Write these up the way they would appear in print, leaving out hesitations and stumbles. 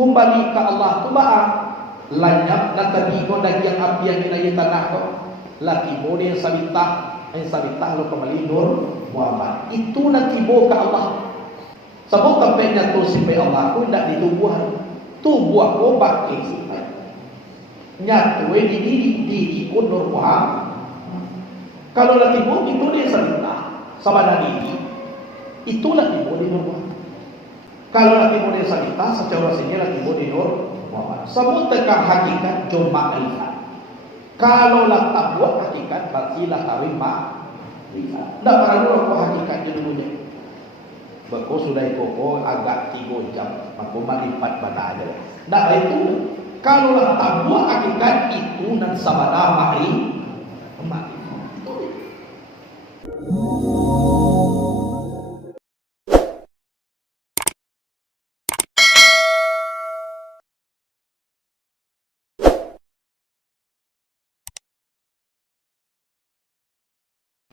kembali ke Allah tu ba'a lanyap dan terbigo dan yang api yang nilai tanah tu laki boleh yang sabitah lo kembali Nur Muhammad itu nanti bawa ke Allah sebab kampenya tu simpai Allah tu tidak ditubuh tubuh aku bakti simpai nyatu di ikut Nur Muhammad kalau nanti bawa itu dia sabitah sama Nabi itulah boleh Nur Muhammad. Kalau lagi boleh sabitah secara sini lagi boleh Nur Muhammad. Semua tekan hakikat cuma ma'rifat. Kalau lah tak buat hakikat berarti lah kawin ma'rifat. Tak perlu aku hakikat dulunya. Beko sudah ikut agak 3 jam aku ma'rifat pada aja. Tak itu. Kalau lah tak buat hakikat itu nan sabada ma'rifat.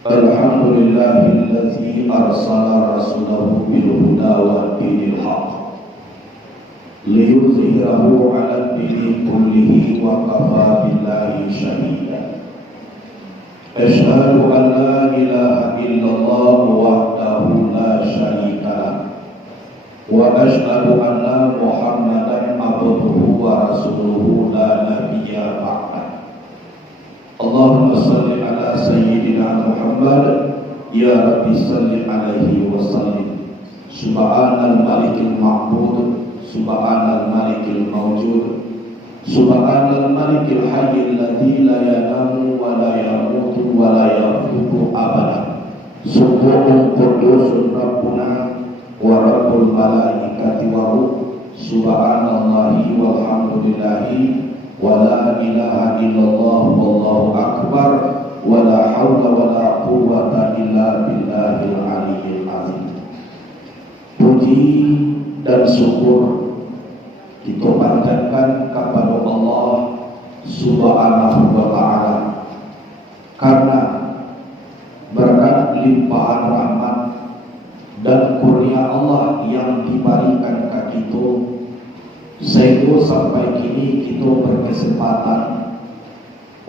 Alhamdulillahillazi arsala rasulahu bil huda wa dinil haq liyuzhirahu 'ala ad-dini kullihi wa kafa billahi shahida. Asyhadu an la ilaha illallah wahdahu la syarika lah wa asyhadu anna Muhammadan abduhu wa rasuluhu la nabiyya ba'dah. Allahumma salli ala sayyidina Muhammad ya Rabbi salli alaihi wa sallim. Subhanal malikil ma'bud, subhanal malikil mawjud, subhanal malikil hayyil ladzi la yanamu wa la yamutu wa la yafutu abada. Subhanal qudusun rabbuna wa rabbul malaikati wa ruh. Subhanallahi walhamdulillahi wa la ilaha illallah wallahu akbar wa la hawla wa la quwwata illa billahil aliyyil azim. Puji dan syukur kita panjatkan kepada Allah Subhanahu wa ta'ala karena berkat limpahan rahmat dan kurnia Allah yang diberikan ke kita sehingga sampai kini kita berkesempatan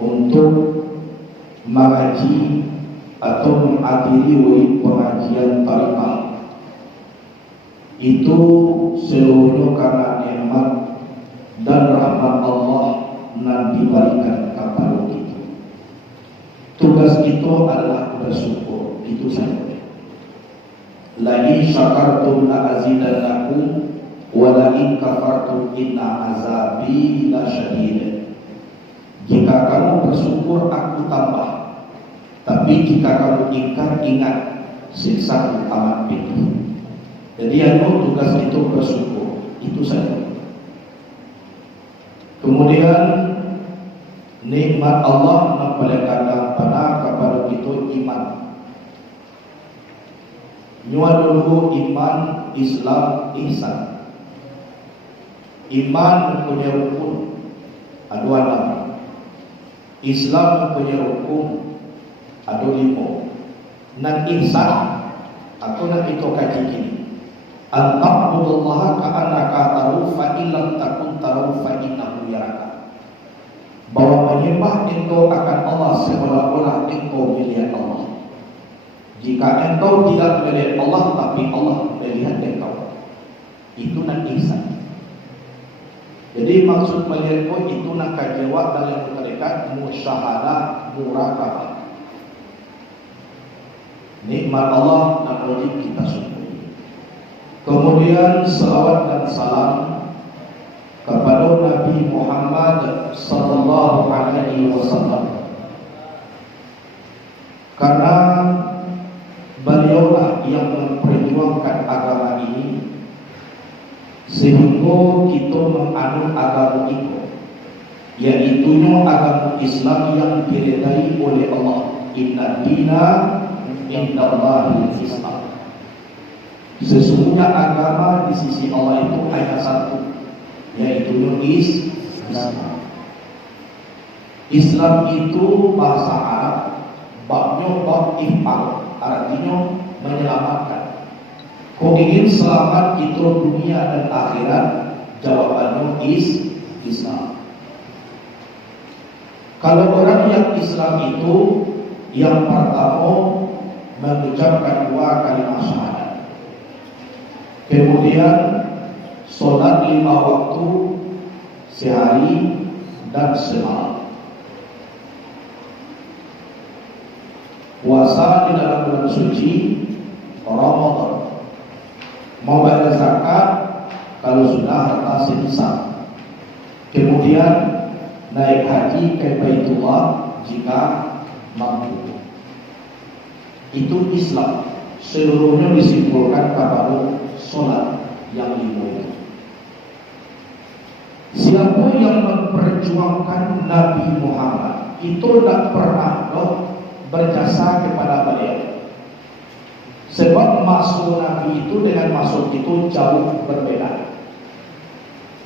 untuk mengaji atau menghadiri pengajian tarikat. Itu seluruhnya karena nikmat dan rahmat Allah yang diberikan kepada kita. Tugas kita adalah bersyukur, itu saja. Lagi syakartum la azidannakum wa la in kafartum inna azabi lasyadid. Jika kamu bersyukur aku tambah, tapi jika kamu ingkar ingat siksaku amat pedih. Jadi yang tugas itu bersyukur, itu saja. Kemudian nikmat Allah memperlihatkan kepada kita iman. Nyuat dulu iman, Islam, ihsan. Iman mempunyai rukun ada 6. Islam mempunyai rukun ada 5. Dan ihsan atau nak kita kaji kini. An-ta'budullaha ka'annaka tarahu fa illam takun tarahu fa innahu yaraka. Bahwa menyembah engkau akan Allah seolah-olah engkau melihat Allah. Jika engkau tidak melihat Allah tapi Allah melihat engkau, itu nak ihsan. Jadi maksud melihat itu nak kajewat dalam mereka musyahadah murakabah. Nikmat Allah dan wajib kita syukuri. Kemudian salawat dan salam kepada Nabi Muhammad sallallahu alaihi wasallam. Karena beliaulah yang memperjuangkan agama ini sehingga kita menganut agama itu, yaitu agama Islam yang diridai oleh Allah. Inna dina indallahil Islam. Sesungguhnya agama di sisi Allah itu hanya satu, yaitu Islam. Islam itu bahasa Arab, babnya bab ihfal, artinya menyelamatkan. Kau ingin selamat itu dunia dan akhirat? Jawabannya Islam. Kalau orang yang Islam itu yang pertama mengucapkan 2 kalimat syahadat, kemudian sholat 5 waktu sehari dan semalam, puasa di dalam bulan suci Ramadan, membayar zakat kalau sudah harta sebisa, kemudian naik haji ke Baitullah jika mampu. Itu Islam. Seluruhnya disimpulkan kepada sholat yang 5 itu. Siapa yang memperjuangkan Nabi Muhammad itu tidak pernah berjasa kepada beliau. Sebab masuk Nabi itu dengan masuk itu jauh berbeda.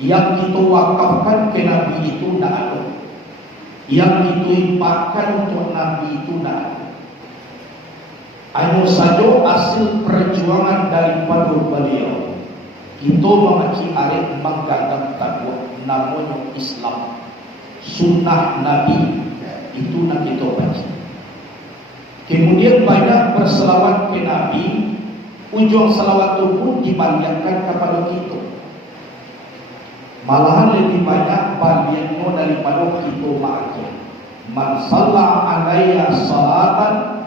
Yang kita wakafkan ke Nabi itu tidak ada. Yang kita impakkan untuk Nabi itu tidak ada. Hanya saja hasil perjuangan daripada beliau itu mengaji arif menggadang takwa namanya Islam. Sunnah Nabi itu nak kita baca. Kemudian banyak berselawat ke Nabi. Ujung selawat itu pun dibanyakan kepada kita. Malahan lebih banyak bagiannya daripada kita baca. Man shalla alayya salatan,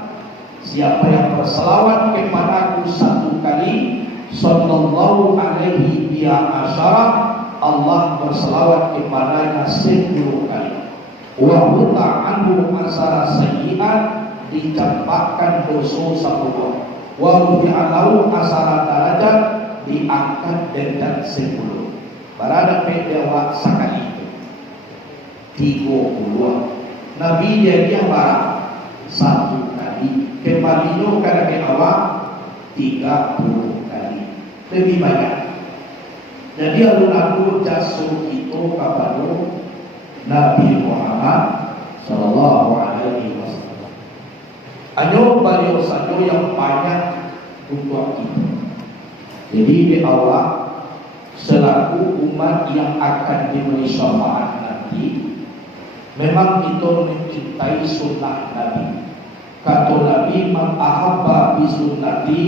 siapa yang berselawat kepadaku 1 kali, sallallahu alaihi biha asyara, Allah berselawat kepadanya 10 kali. Wa huta anhu asara sayyi'at, dicampakkan dosa 10. Wa rufi'alahu asara darajat, diangkat derajat 10. Barada pedewa sekali itu 30. Nabi dia barang 1 kali, kembalinya karena ke awal 30 kali, lebih banyak. Jadi alun-alun jasuh itu kepada Nabi Muhammad Sallallahu Alaihi Wasallam. Hanya beliau saja yang banyak untuk kita. Jadi di awal selaku umat yang akan diberi syafaat nanti, memang itu mencintai sunnah Nabi. Kata Nabi, man ahabba bi sunnati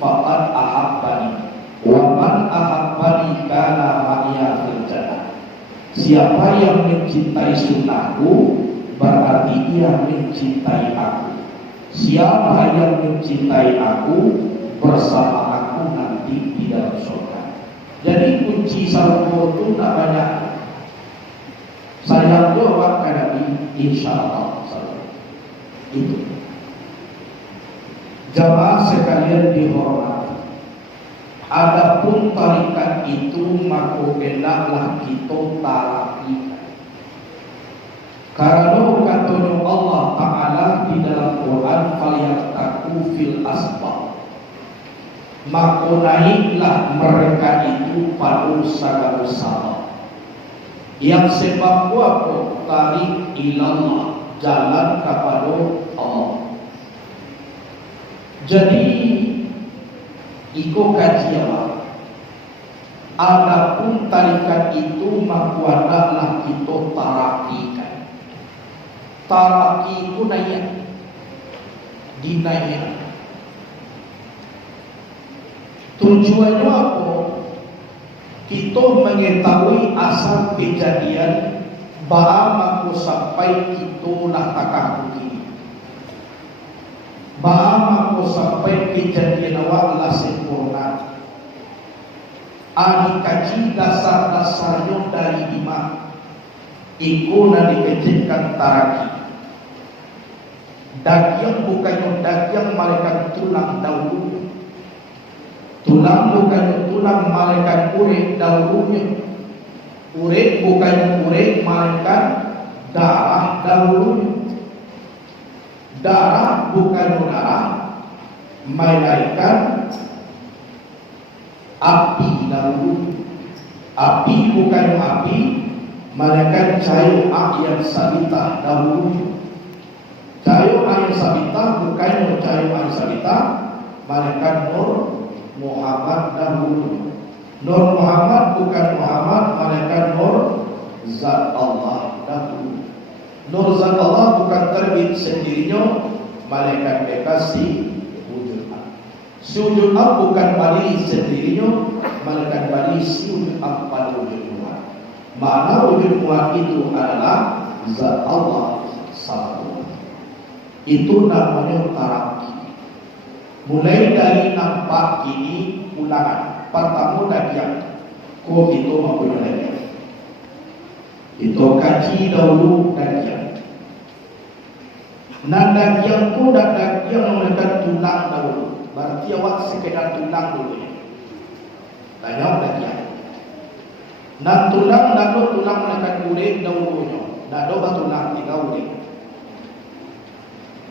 faqad ahabbani, wa man ahabbani kana ma'iya fil jannah. Siapa yang mencintai sunnahku berarti ia mencintai aku. Siapa yang mencintai aku bersama aku nanti di dalam surga. Jadi kunci surga itu tak banyak. Saya jawab Nabi insyaallah. Itu. Jamaah sekalian dihormati. Adapun tarikat itu maka hendaklah kita talakikan. Karena katanya Allah Ta'ala di dalam Quran, falyattaqu fil asbab, maka naiklah mereka itu pada usaha-usaha. Yang sebab apa? Tarik ilallah, jalan kepada Allah. Jadi iko kajian. Adapun tarikat itu maka adalah kita tarakikan. Taraki itu naik, dinaik. Tujuannya apa? Kita mengetahui asal kejadian bahwa aku sampai kita nak takah begini. Bahwa aku sampai kejadian awal lah sempurna. Dikaji dasar-dasarnya dari iman. Iku nak dikejutkan taraki. Daging bukannya daging malaikat tulang dahulu. Tulang bukan tulang malaikat urek dahulunya. Urek bukan urek malaikat darah dahulunya. Darah bukan darah malaikat api dahulu. Api bukan api malaikat cahaya yang sabita dahulu. Cahaya yang sabita bukan cahaya yang sabita malaikat Nur Muhammad dahulu. Nur Muhammad bukan Muhammad malaikat Nur zat Allah bukan terbit sendirinya, malaikat bekas si wujud am. Si wujud am bukan balik sendirinya, malaikat balik si wujud am pada wujud muat. Mana wujud muat itu adalah zat Allah satu. Itu namanya taraki. Mulai dari nampak kini ulangan. Pertama dagian. Kok itu mempunyai dagian? Itu kaji dahulu dagian. Nah dagian ku dan dagian menggunakan tulang dahulu. Berarti awak sekedar tulang dulu ya. Banyak dagian. Nah tulang menggunakan urin dahulunya. Nah doba tulang tiga urin.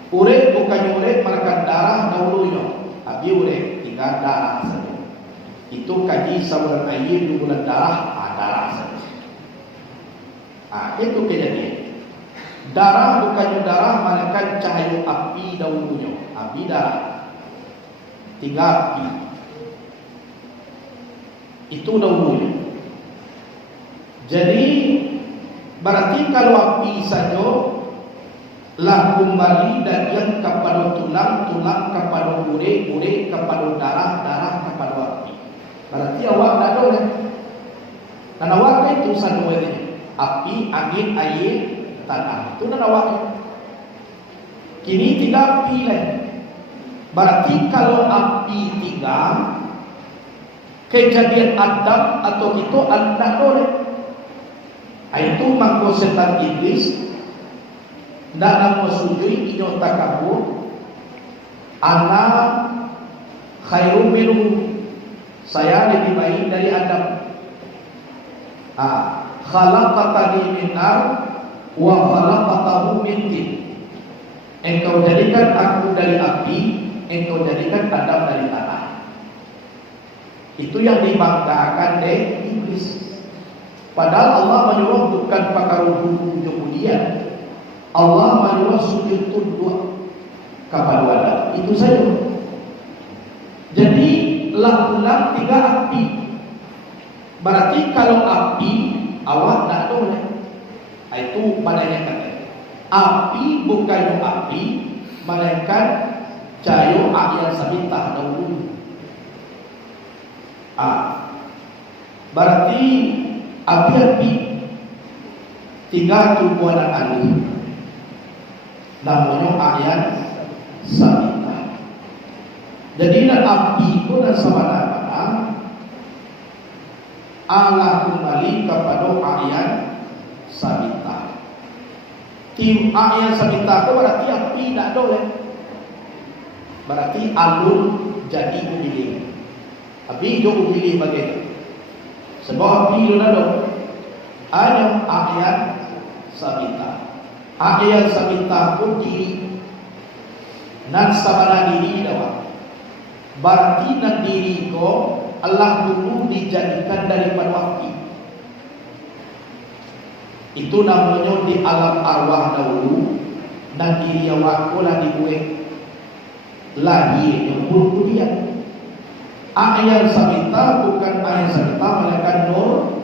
Urin bukannya urin menggunakan darah dahulunya. Abi urin tiga darah saja. Itu kaji saluran air 2 bulan darah, darah saja. Itu kejadian. Darah bukannya darah, melainkan cahaya api dahulunya. Api darah. 3 api. Itu dahulunya. Jadi berarti kalau api saja lah kembali dan yang kepada tulang, tulang kepada ure, ure kepada darah, darah kepada api. Berarti awak tak boleh. Dan awak itu satu ini. Api, angin, air, tanah. Itu dan awak. Kini 3 api lain. Berarti kalau api 3, kejadian Adam atau itu tak boleh. Itu mangko setan iblis. Tak nak sujud inyo takabur. Ana khairum minhu. Saya lebih baik dari Adam. Khalaqatani min nar wa khalaqatahu min tin. Engkau jadikan aku dari api, engkau jadikan Adam dari tanah. Itu yang dibanggakan oleh iblis. Padahal Allah menyuruh bukan pakar hukum kemudian. Allah menyuruh sujud tunduk kepada Adam. Itu saja. Jadi lakukan 3 api. Berarti kalau api awak tak boleh. Itu padanya kata. Api bukan api, melainkan cahaya ayat sabitah dahulu. Berarti api-api 3 tumbuhan alih. Namanya ayat sabitah. Jadi dan api itu dan sama-sama Allah kembali kepada ayat sabitah. Tim ayat sabitah itu berarti api tak boleh. Berarti alun jadi umili. Api itu umili bagaimana? Sebab api itu ada. Ada ayat sabitah. Ayat sabitah pun diri. Dan sabana diri dapat. Berarti dan diri ko Allah dulu dijadikan daripada api. Itu namanya di alam arwah dahulu. Dan diri awak ko lah dibuat lahir yang kemudian. Ayat sabita bukan ayat sabita, melainkan Nur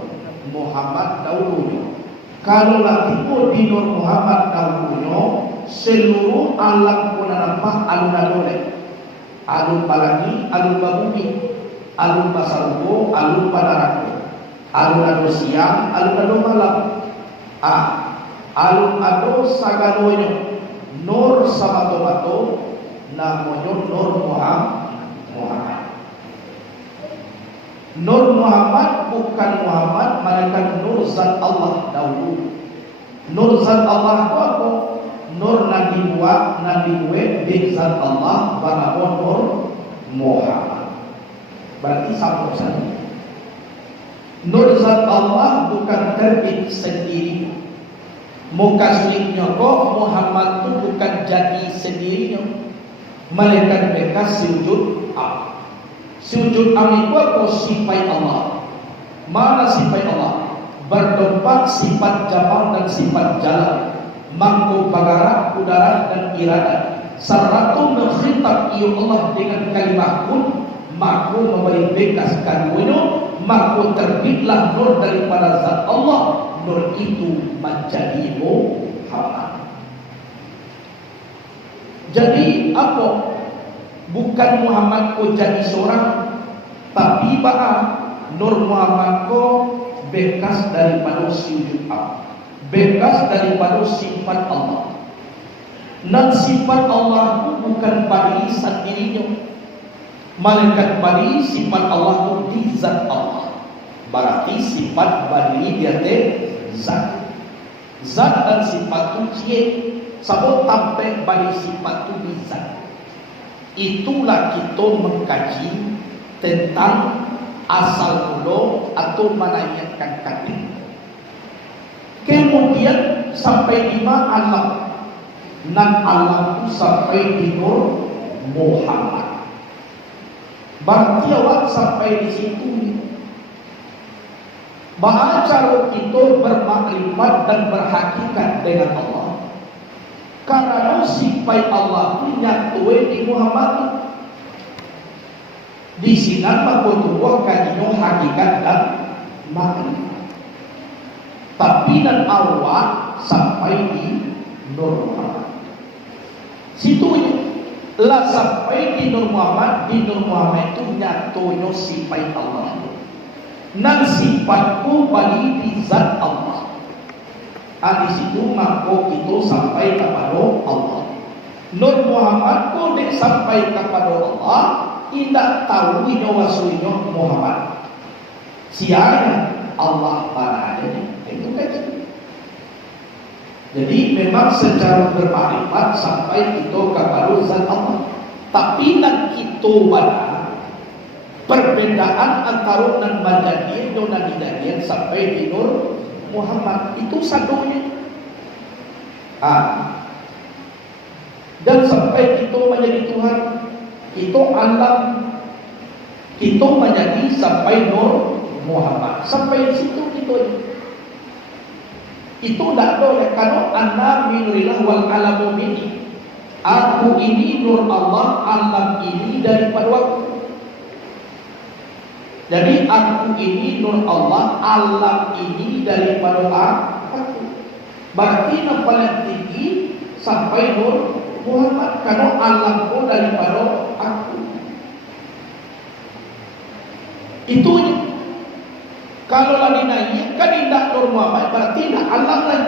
Muhammad dahulu. Kalau lagi pun di Nur Muhammad dahulu, seluruh alam pun nampak alun-alun. Alun palagi, alun babumi, alun pasarbo, alun panaraku, alun siang, alun malam. Alun sagalonya Nur sama tomato namanya Nur Muhammad. Nur Muhammad bukan Muhammad, melainkan Nur Zat Allah dahulu. Nur Zat Allah itu apa? Nur Nabi buat, Nabi buat Zat Allah, baramun Nur Muhammad. Berarti sama saja. Nur Zat Allah bukan terbit sendiri. Muka suliknya kok Muhammad itu bukan jadi sendirinya, melainkan bekas sujud am. Sujud am itu apa? Sifat Allah. Mana sifat Allah? Berdompak sifat jamal dan sifat jalan, mampu bagarak, udara dan iradat. Saratu mengkhitab ia Allah dengan kalimah kun, mampu memberi bekas karunia, mampu terbitlah nur daripada zat Allah. Nur itu menjadi Muhammad. Jadi apa? Bukan Muhammad ko jadi seorang, tapi Nur Muhammad ko bekas daripada sujud Allah, bekas daripada sifat Allah. Dan sifat Allah itu bukan bagi sendirinya, malaikat bagi sifat Allah itu di zat Allah. Berarti sifat bagi dia zat. Zat dan sifat itu cie, sabot tampil bagi sifat itu di zat. Itulah kita mengkaji tentang asal mula atau menayatkan kaki. Kemudian sampai lima alam, nan alam itu sampai di Nur Muhammad. Berarti awak sampai di situ. Cara kita bermakrifat dan berhakikat dengan Allah. Karena sifat Allah punya tuwe di Muhammad. Di sini maka tubuh kajian hakikat dan makrifat. Tapi dan awak sampai di Nur Muhammad. Situnya lah sampai di Nur Muhammad. Di Nur Muhammad itu nyatonya sifat Allah. Nan sifatku bagi di zat Allah. Di situ maka kita sampai kepada Allah. Nur Muhammad ko dek sampai kepada Allah, tidak tahu ino wasuino Muhammad. Siapa Allah pada itu kan. Jadi memang secara bermakrifat sampai kita kepada zat Allah. Tapi nak kita pada perbedaan antara nan majadian dan dijadian sampai di Nur Muhammad itu sadonya. Dan sampai kita menjadi Tuhan, itu alam, kita menjadi sampai Nur Muhammad. Sampai di situ kita. Itu tidak boleh karena anna minulillah wal alamu minni. Aku ini Nur Allah, alam ini daripada waktu. Jadi aku ini Nur Allah, alam ini daripada aku. Berarti yang paling tinggi sampai Nur Muhammad, karena alamku daripada aku. Itu kalau lagi naik kan tidak Nur Muhammad, berarti tidak alam lain.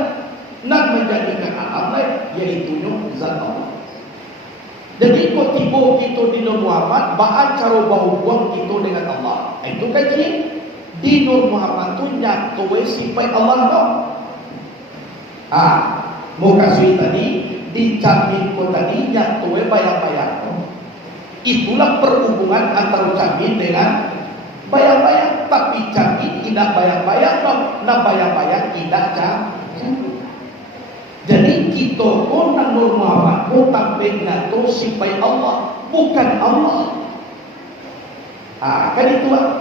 Nak menjadikan alam lain, yaitu zat Allah. Jadi kok tiba kita di Nur Muhammad, cara bau buang kita dengan Allah. Itu kajian di Nur Muhammad tu nyatoi sifat Allah dong. Mau kasih tadi dicamin ko tadi nyatoi bayang-bayang. Itulah perhubungan antara camin dengan bayang-bayang. Tapi camin tidak bayang-bayang dong. Nah bayang-bayang tidak camin. Jadi kita pun Nur Muhammad pun tampilnya tu sifat Allah, bukan Allah. Kan itu lah.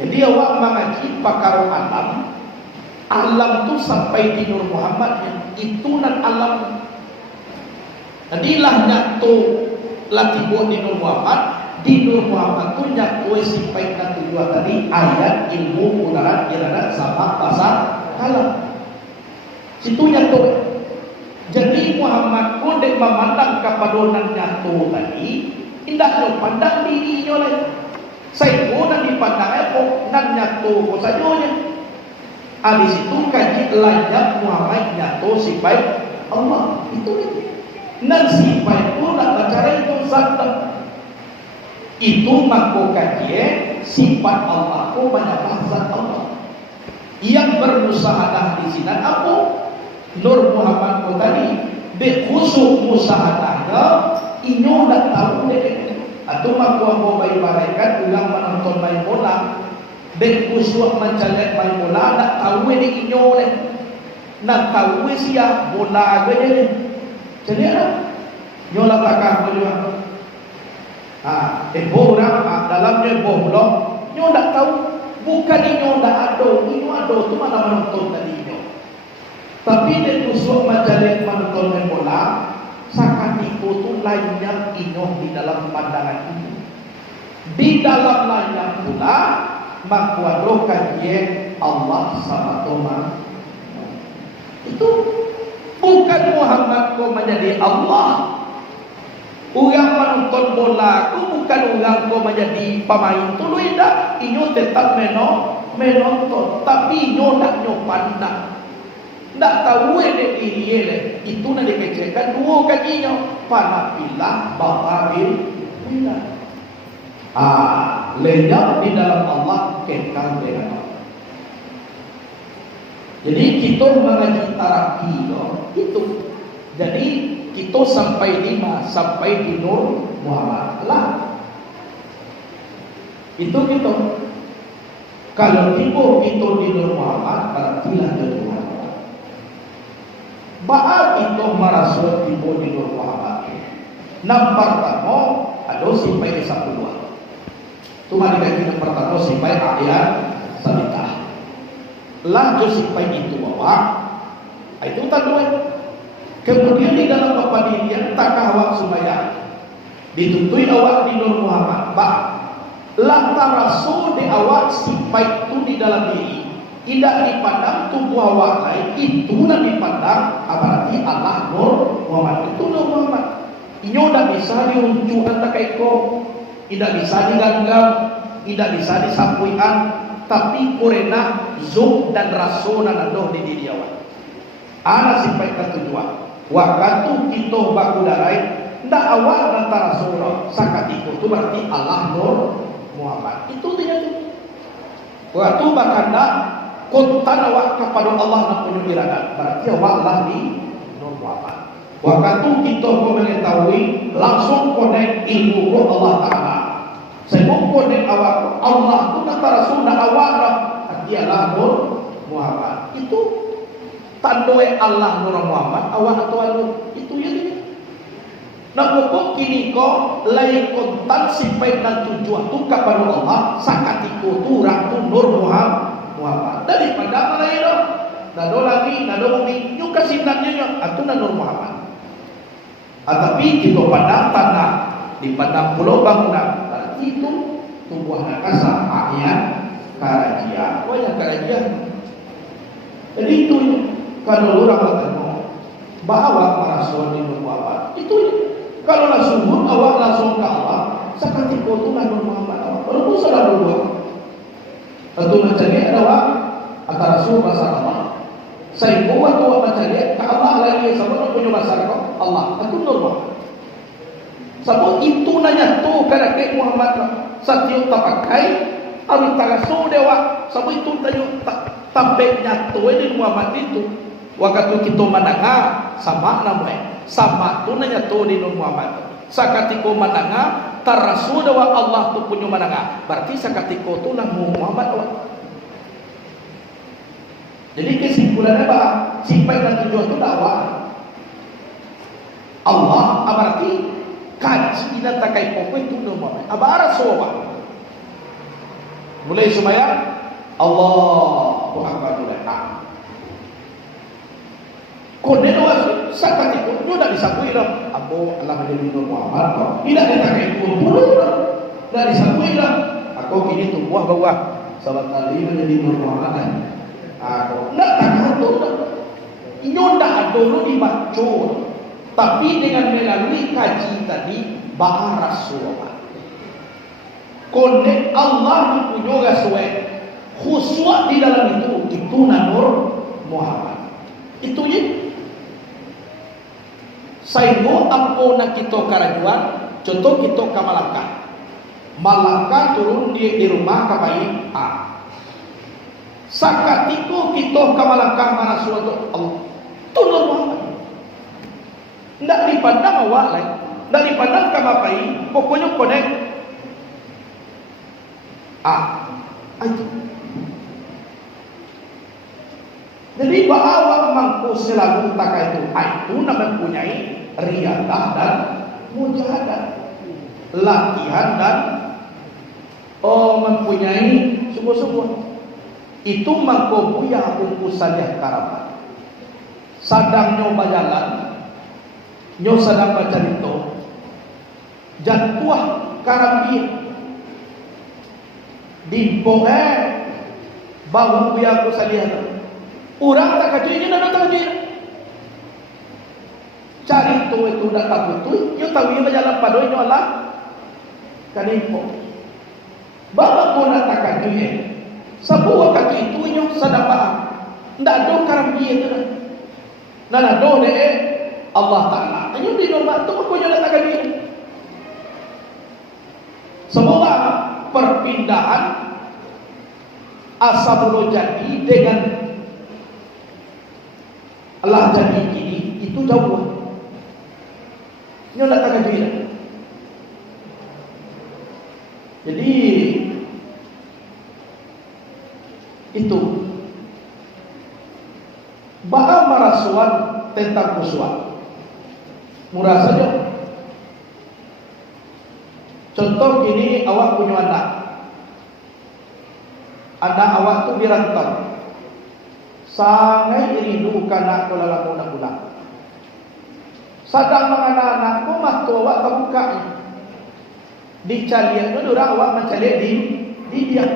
Jadi awak mengaji pakar alam, alam tu sampai di Nur Muhammad, itu nan alam. Jadi lah nyatu latibuan di Nur Muhammad. Di Nur Muhammad tu nyatu sifat dan tujuan tadi ayat ilmu udarat iradat sama bahasa alam. Situnya tu. Jadi Muhammad pun dek memandang kepada nan nyatu tadi, indah lo pandang dirinya lain. Saya pun nan dipandang apa nan nyatu ko sajonya. Di situ kaji layak Muhammad nyatu sifat Allah. Itu nan sifat pun nak bicara itu zat. Itu mako kaji sifat Allah ko banyak zat Allah. Yang bermusahadah di sini apa? Nur Muhammad ko tadi bekhusus musahadahnya inyo tak tahu dek atau maku bayi malaikat ulang menonton main bola bekhusus mencari main bola tak tahu ini inyo dek nak tahu siap bola gede jadi apa nyola takah beliau orang dalamnya bola nyo tak tahu bukan inyo tak ada inyo ada tu mana menonton tadi. Tapi dia tusuk majalah menonton bola, sakatiku tu lainnya inoh di dalam pandangan ini. Di dalam lainnya pula, makwadokan dia Allah sama Tuhan. Itu bukan Muhammad kau menjadi Allah, Orang menonton bola tu bukan orang kau menjadi pemain tu lu indah. Inyo tetap menonton, tapi inyo nak pandang. Nak tahu diri itu nak dikecekkan dua kakinya. Panapilah bahagia bila. Lenyap di dalam Allah kekal dengan Allah. Jadi kita mengaji terapi itu. Jadi kita sampai di sampai di Nur Muhammad lah. Itu kita. Kalau tiba kita di Nur Muhammad, berartilah di Nur Muhammad. Bahal kita merasa tiba di Nur Muhammad. Nampak pertama ada sampai ke 10. Cuma dikaji yang pertama sampai ayat sabitah. Lanjut sampai itu bawa. Itu tak dua. Kemudian di dalam papadian takah awak sembahyang dituntui awak di Nur Muhammad. Lantar rasul di awak simpai itu di dalam diri. Tidak dipandang tubuh awak lain. Itu nak dipandang berarti Allah Nur Muhammad. Itu Nur Muhammad. Ini tidak bisa diuncukan tak iko, tidak bisa diganggam, tidak bisa disapuian. Tapi korena zuk dan rasul dan adoh di diri awak. Ana simpai ketujuan. Waktu kita baku darai ndak awal antara surah sakat itu berarti Allah Nur Muhammad itu dia tu. Waktu bakanda kontan awak kepada Allah nak punya iradat berarti awak Allah di Nur Muhammad. Waktu kita mengetahui langsung connect ilmu ke Allah Taala. Sebab connect awak Allah tu antara surah awak berarti Allah Nur Muhammad itu. Tandoi Allah Nur Muhammad awak atau alu itu ya dia. Nak pokok kini ko lain kontan simpai dan tujuan tu kepada Allah sakatiko tu ratu Nur Muhammad daripada lain dah. Nado lagi nado umi nyuk kasinannya atu Nur Muhammad. Tapi kita pandang tanah di padang pulau bangunan itu tubuh nakasa ayat karajia. Oh ya karajia. Jadi itu kalau orang bertemu bahawa merasa di Nur Muhammad itu kalau langsung awak langsung ke Allah sakati kotu Nur Muhammad awak walaupun salah dua atau macam ni adalah antara rasul bahasa Allah saya buat tu macam ni ke Allah lagi sebab punya bahasa Allah itu Nur Muhammad sebab itu nanya tu kerana ke Muhammad setiap tak pakai awak tak rasul dewa sebab itu tanya sampai nyatu di Muhammad itu. Waktu kita menangah sama namanya sama tu nanya tu di Nur Muhammad. Sakatiko menangah tarasu dewa Allah tu punya menangah. Berarti sakatiko tu lah Muhammad awak. Jadi kesimpulannya apa? Simpai dan tujuan tu dakwah. Allah berarti kaji dan takai pokok itu Nur Muhammad. Abara soba. Mulai sembahyang Allahu Akbar mulai. Kode doa sakat itu sudah disakui dah. Abu Allah menjadi Nur Muhammad. Tidak ditakai itu puluh dah. Tidak disakui dah. Aku ini tu buah bawah. Salat kali menjadi Nur Muhammad. Aku tidak takut tu. Ini dah dulu dibaca. Tapi dengan melalui kaji tadi bahar Rasulullah. Kode Allah punya rasulah. Khusus di dalam itu Nur Muhammad. Itu je. Saigo ampo nak kita karajuan, contoh kita ke Malaka turun di rumah kapai sakatiko kita ke Malaka mana suatu Allah turun Muhammad ndak dipandang awak lain ndak dipandang kapai pokoknya connect itu. Jadi bahwa mampu selalu takai itu namanya mempunyai riadah dan mujahadah, latihan dan mempunyai sungguh-sungguh. Itu mampu buya ungkusannya karapan. Sadang nyoba jalan, nyo sadang baca itu, jatuh karambi, dimpoe, bahu buya ungkusannya. Orang tak kaji ini dan tak kaji. cari itu dak tabutu, yo tahu yo jalan padoi nyo Allah kanimpo. Bapa ko na takadue. Sebuah kaki itu nyo sadapa. Ndak do karam dia tu. Nana do de Allah Taala. Ayo di norma tu ko nyo na takadue. Semoga perpindahan asal jadi dengan Allah jadi ini itu jauh. Ini nak tak kaji. Jadi itu bahan marasuan tentang musuhan. Murah saja. Contoh gini, awak punya anak. Anak awak tu birantau. Sangat rindu kanak ko lalang pulang. Sadang mga anak ko mato awak kabuka. Di calian tu durang awak mencari di dia.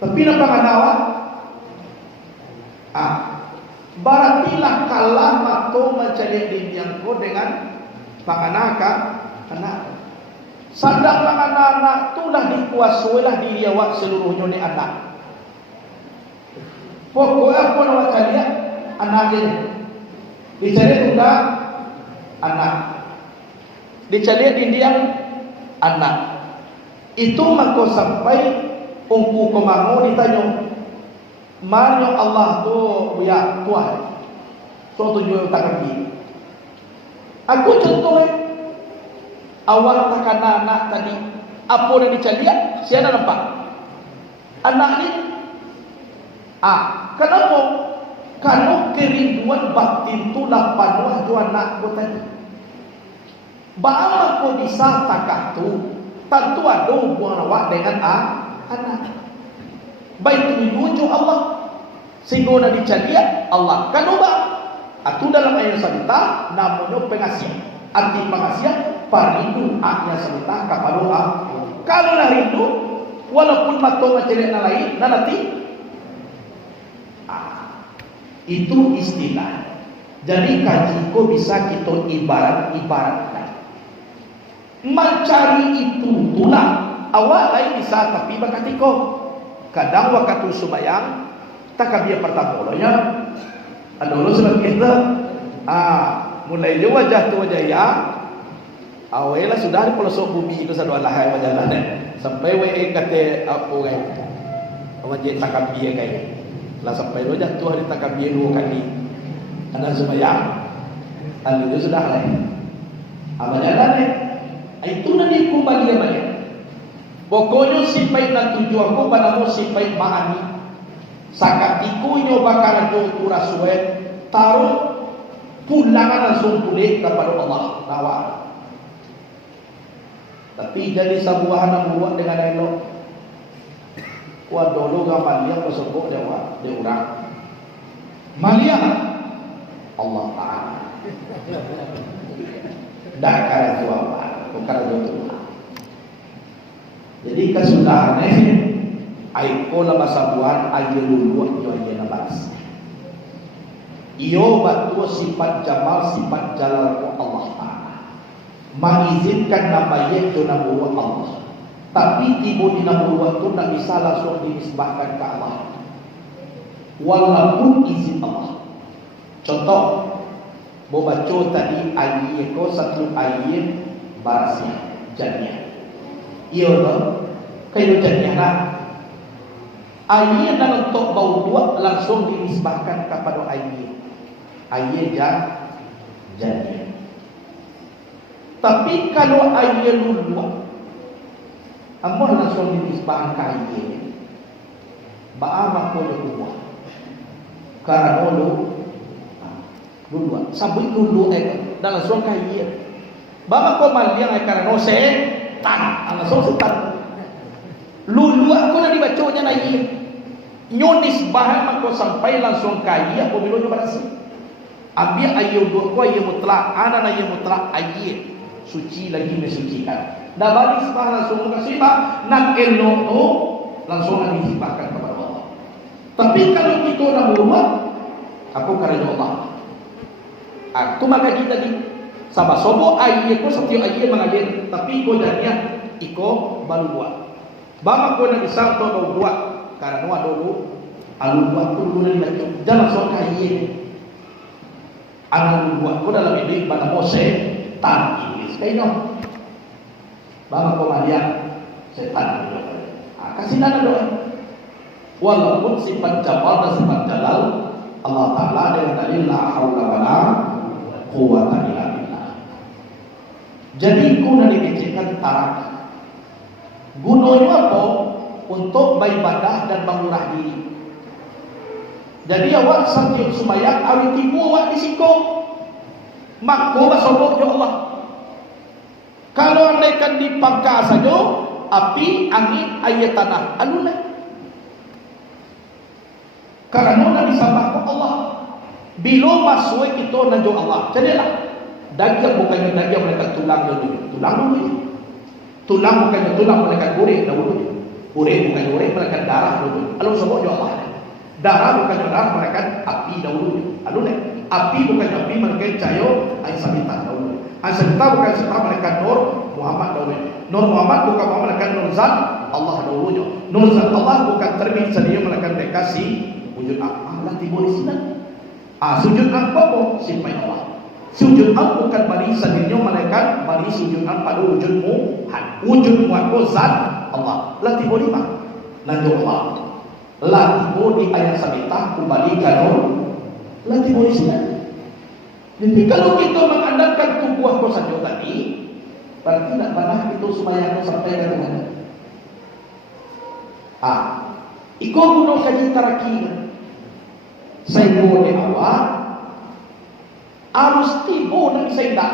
Tapi nak awak berartilah kalah mato mencari di dia ko dengan panganaka anak. Sadang anak-anak tu dah dikuasai lah diri awak seluruhnya ni anak. Pokoknya pun awak cari anak dia. Dicari tu dah anak. Dicari di dia anak. Itu maka sampai ungku kemangu ditanya, mana Allah tu ya Tuhan. So tujuh tak pergi. Aku contoh awak takkan anak tadi apa yang dicari siapa nampak anak ni kenapa? Kalau kerinduan batin tu lah panuh tu anak ku tadi bahawa ku bisa takah tu tentu ada hubungan awak dengan anak baik tujuh Allah sehingga nak dicari Allah kan ubah itu dalam ayat sabita namanya pengasih arti pengasih parindu aknya sabita kepada Allah. Kalau lah rindu walaupun mato macam lain nanti itu istilah. Jadi kaji ko bisa kita ibaratkan mencari itu tulah awak lain bisa tapi bakati ko kadang waktu sembahyang tak kabia pertama ya ada lo sebab kita mulai dia wajah tu wajah ya awela sudah di pelosok bumi itu satu alahai wajalan sampai we kata apa kan wajah tak kabia kayak lah sampai lo jatuh hari tak kabia 2 kali ada sembahyang hal itu sudah lain jalan itu nanti kembali balik pokoknya sipai nak tuju aku pada mo sipai maani sakatiku nyo bakal jo turasuet taruh pulangan langsung pulih kepada Allah nawa. Tapi jadi sabuahan yang buat dengan elok kuat dulu gamalia kesebut dewa dia orang malia Allah Ta'ala dak kara jualan bukan jualan. Jadi kesudahannya aiko la masabuan ayo lulu yo ayo nabas. Iyo batu sifat jamal sifat jalal ku Allah Taala. Mengizinkan namanya itu nama Allah. Tapi tiba di nama itu tak bisa langsung dinisbahkan ke Allah. Walaupun izin Allah. Contoh, baca tadi ayat ko satu ayat barasiah jadinya. Iyo tu kayu jadinya nak. Ayat dan untuk bau buat langsung dinisbahkan kepada ayat jadi. Tapi kalau ayat lulu amor langsung dinisbahkan ke ayat baama ko lulu karena lulu sabut lulu dan langsung ke ayat baama ko maliang karena setan langsung setan lulu aku nak dibacanya na iya nyonis bahan mako sampai langsung kaya apabila nyo barasi ambil ayo dua ko ayo mutlak ana na ayo mutlak ayo suci lagi mesucikan dah balik bahan langsung kasibah nak elok tu langsung nak disibahkan kepada Allah. Tapi kalau kita nak berbuat aku karena Allah Aku maka kita di sama sobo ayat ko setiap ayat mengalir, tapi ko jadinya iko baru buat. Bama ko na isang to baru buat karena no dulu alu buat tu dulu ni lagi. Jangan sok ayat. Alu buat ko dalam ini pada Mose tan Iblis. Kaino. Bama ko malia setan. Kasih nana doa. Walaupun sifat jabal dan sifat jalal Allah Ta'ala dengan dalil la haula wala quwwata illa billah. Jadi guna dikecilkan tarak. Gunanya apa? Untuk beribadah dan mengurah diri. Jadi awak setiap sembahyang awak tibu awak disiko. Maka bersombong ke Allah. Kalau andaikan dipangkas saja api, angin, air tanah, alunlah. Karena Nabi sahabat Allah bila masuk kita najo Allah. Jadilah daging bukannya daging mereka tulang dulu. Tulang bukannya tulang mereka goreng dulu. Goreng bukannya goreng mereka darah dulu. Lalu sebut jo Allah. Darah bukannya darah mereka api dulu. Lalu api bukannya api mereka cahaya air sabita dulu. Air sabita bukan sabita mereka nur Muhammad dulu. Nur Muhammad bukan mereka nur zat Allah dulu. Nur zat Allah bukan terbit sedia mereka dikasih sujud Allah timbul di sini. Sujud apa? Sifat Allah. Sujud Allah bukan bari sendirinya malaikat, bari sujud pada wujudmu, wujudmu aku zat Allah. Lah timbul di mana? Nanti Allah. Lah timbul di ayat sabitah kembali kanun. Lah timbul di sini. Jadi kalau kita mengandalkan tubuh aku saja tadi, berarti tidak pernah itu supaya aku sampai ke mana? Iko guna kaji taraki. Saya boleh awak harus tiba dan saya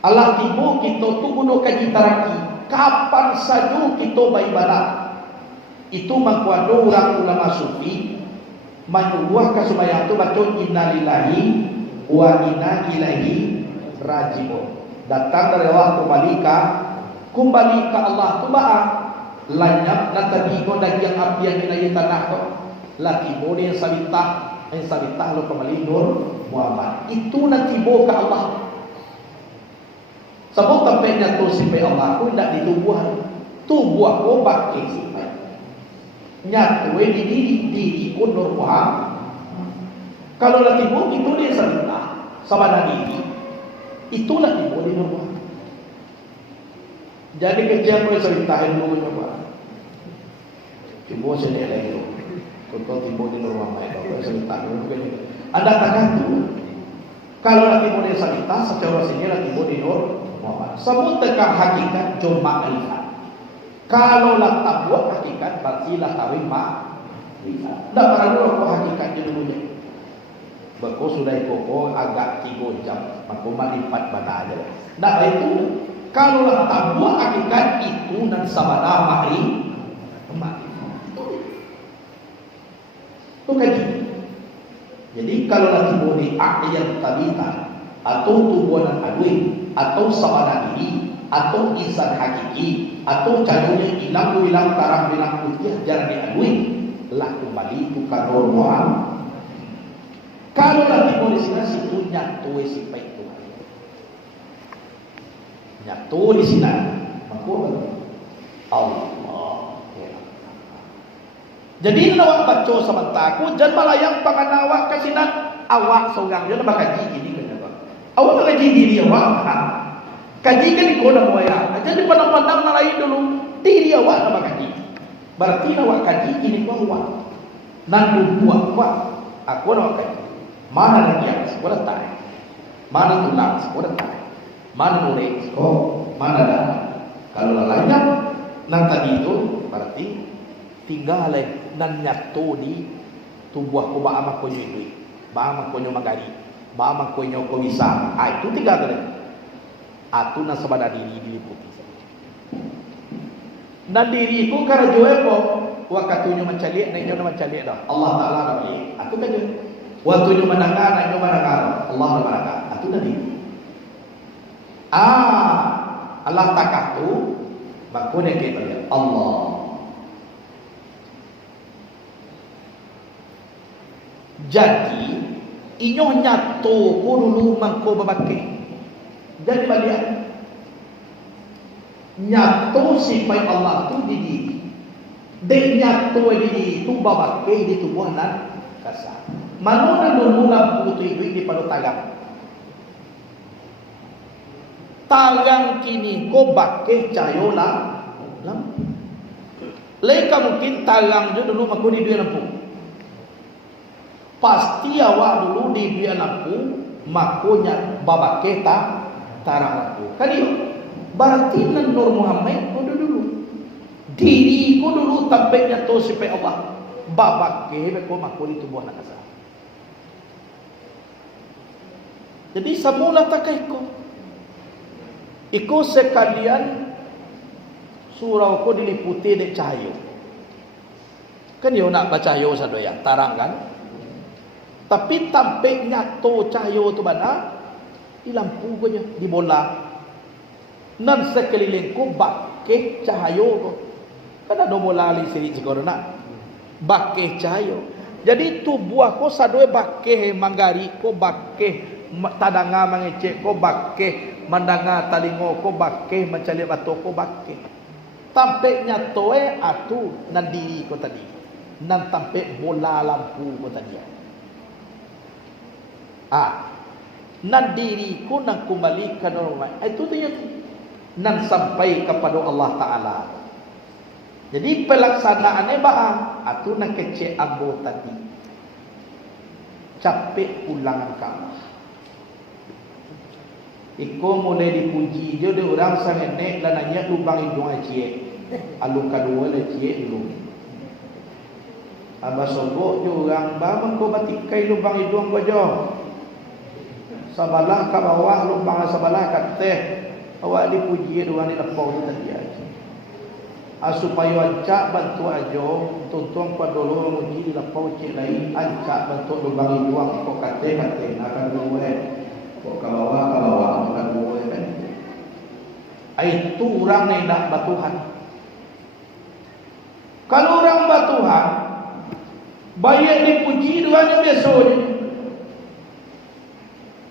Allah tiba kita tu guna kaji taraki. Kapan saja kita beribadah. Itu mengkuado orang ulama sufi menyuruh ke supaya itu baca innalillahi wa inna ilaihi rajiun. Datang dari Allah kembali ke Allah tu lanyap dan tadi ko daging api yang kinayi tanah ko laki bodi yang sabitah lo kembali nur Muhammad itu nanti bo ke Allah sebab tempatnya tu simpai Allah aku tidak ditubuh ko baki simpai nyatu diri ko nur Muhammad kalau laki bo itu dia sabitah sama diri itu laki bodi nur Muhammad. Jadi kerja ko sabitahin dulu nyoba timbul sini lagi contoh timbul di rumah mai kalau sabitah dulu kan ada takkan tu kalau lagi timbul di sabitah secara sini lagi timbul di nur Muhammad sebut teka hakikat cuma ma'rifat kalau lah tak buat hakikat berarti lah kawin ma'rifat tak perlu aku hakikatnya dulunya berko sudah ikut agak 3 jam maka ma'rifat bana aja tak itu kalau lah tak buat hakikat itu dan sabana ma'rifat itu kaji. Jadi kalau lagi boleh ayat tabita atau tubuhan adui atau sabana diri atau insan hakiki atau calonnya hilang tarang bilang putih jarang diadui lah kembali bukan normal. Kalau lagi boleh sini situ nyatu sifat itu nyatu di sini maka Allah. Jadi awak baca sebentar aku jangan malayang pangan awak kasinan awak seorang dia nak kaji ini kan awak nak kaji diri awak kaji kan ikut nak moya jadi pandang-pandang nak lain dulu diri awak nak kaji berarti awak kaji ini kau awak nak buat awak aku nak kaji mana lagi yang sekolah tak mana tulang sekolah tak mana murid mana dah kalau lainnya nan tadi itu berarti tinggal lagi nan nyatu di tubuh ko ba amak ko nyui ba amak ko magari ba amak ko ko bisa itu tiga kali atu na sabada diri diliputi dan diri ko kara joe ko wakatunya mencalik na inyo na mencalik dah Allah taala na balik atu ka joe waktunya mendengar na inyo mendengar Allah na mendengar atu na diri Allah takatu makone ke Allah. Jadi inyo nyato ko dulu mangko babake. Jadi balian nyato sifat Allah tu di diri. Dan nyato di diri tu babake di tubuh nan kasar. Manona dulu lampu tu ibu di pada tagang. Tagang kini ko bake cayo lampu. Leka mungkin tagang je dulu mangko di dua lampu. Pasti awak dulu di dua lampu makonya babake tarang lampu. Kali berarti nan Nur Muhammad ko dulu. Diri ko dulu tampaknya to sifat Allah. Babake ko mako di tubuh nak kasar. Jadi semula takai ko. Iko sekalian surau ko diliputi dek cahaya. Kan yo nak baca cahaya sadoya, tarang kan? Tapi tampaknya to cahaya tu mana? Di lampu ko nya, di bola. Nan sekeliling ko bakeh cahaya ko. Kan ada bola li sini corona. Bakeh cahaya. Jadi tubuh ko sadoe bakeh manggari ko bakeh tadanga mangecek ko bakeh mandanga talingo ko bakeh mencari batu ko bakeh. Tampaknya toe atu nan diri ko tadi. Nan tampak bola lampu ko tadi. Nan diri ko nang kembali ke normal. Itu dia nan sampai kepada Allah Taala. Jadi pelaksanaannya atu nang kecek ambo tadi. Capek ulangan kamu. Iko mulai dipuji dia orang sangat nek dan nanya lubang hidung acie. Alung kadua le cie dulu. Abah sobok dia orang bang ko batikai lubang hidung bojo. Sabalah ka bawah lubang sabalah ka teh. Awak dipuji dia orang ni lepau tadi aja. Supaya ancak bantu ajo tuntung pa dulu muji di lepau cie lain ancak bantu lubang hidung ko kate akan dua. Kok kalau bukan boleh kan? Itu orang yang nak batuhan. Kalau orang batuhan, banyak dipuji doanya biasanya.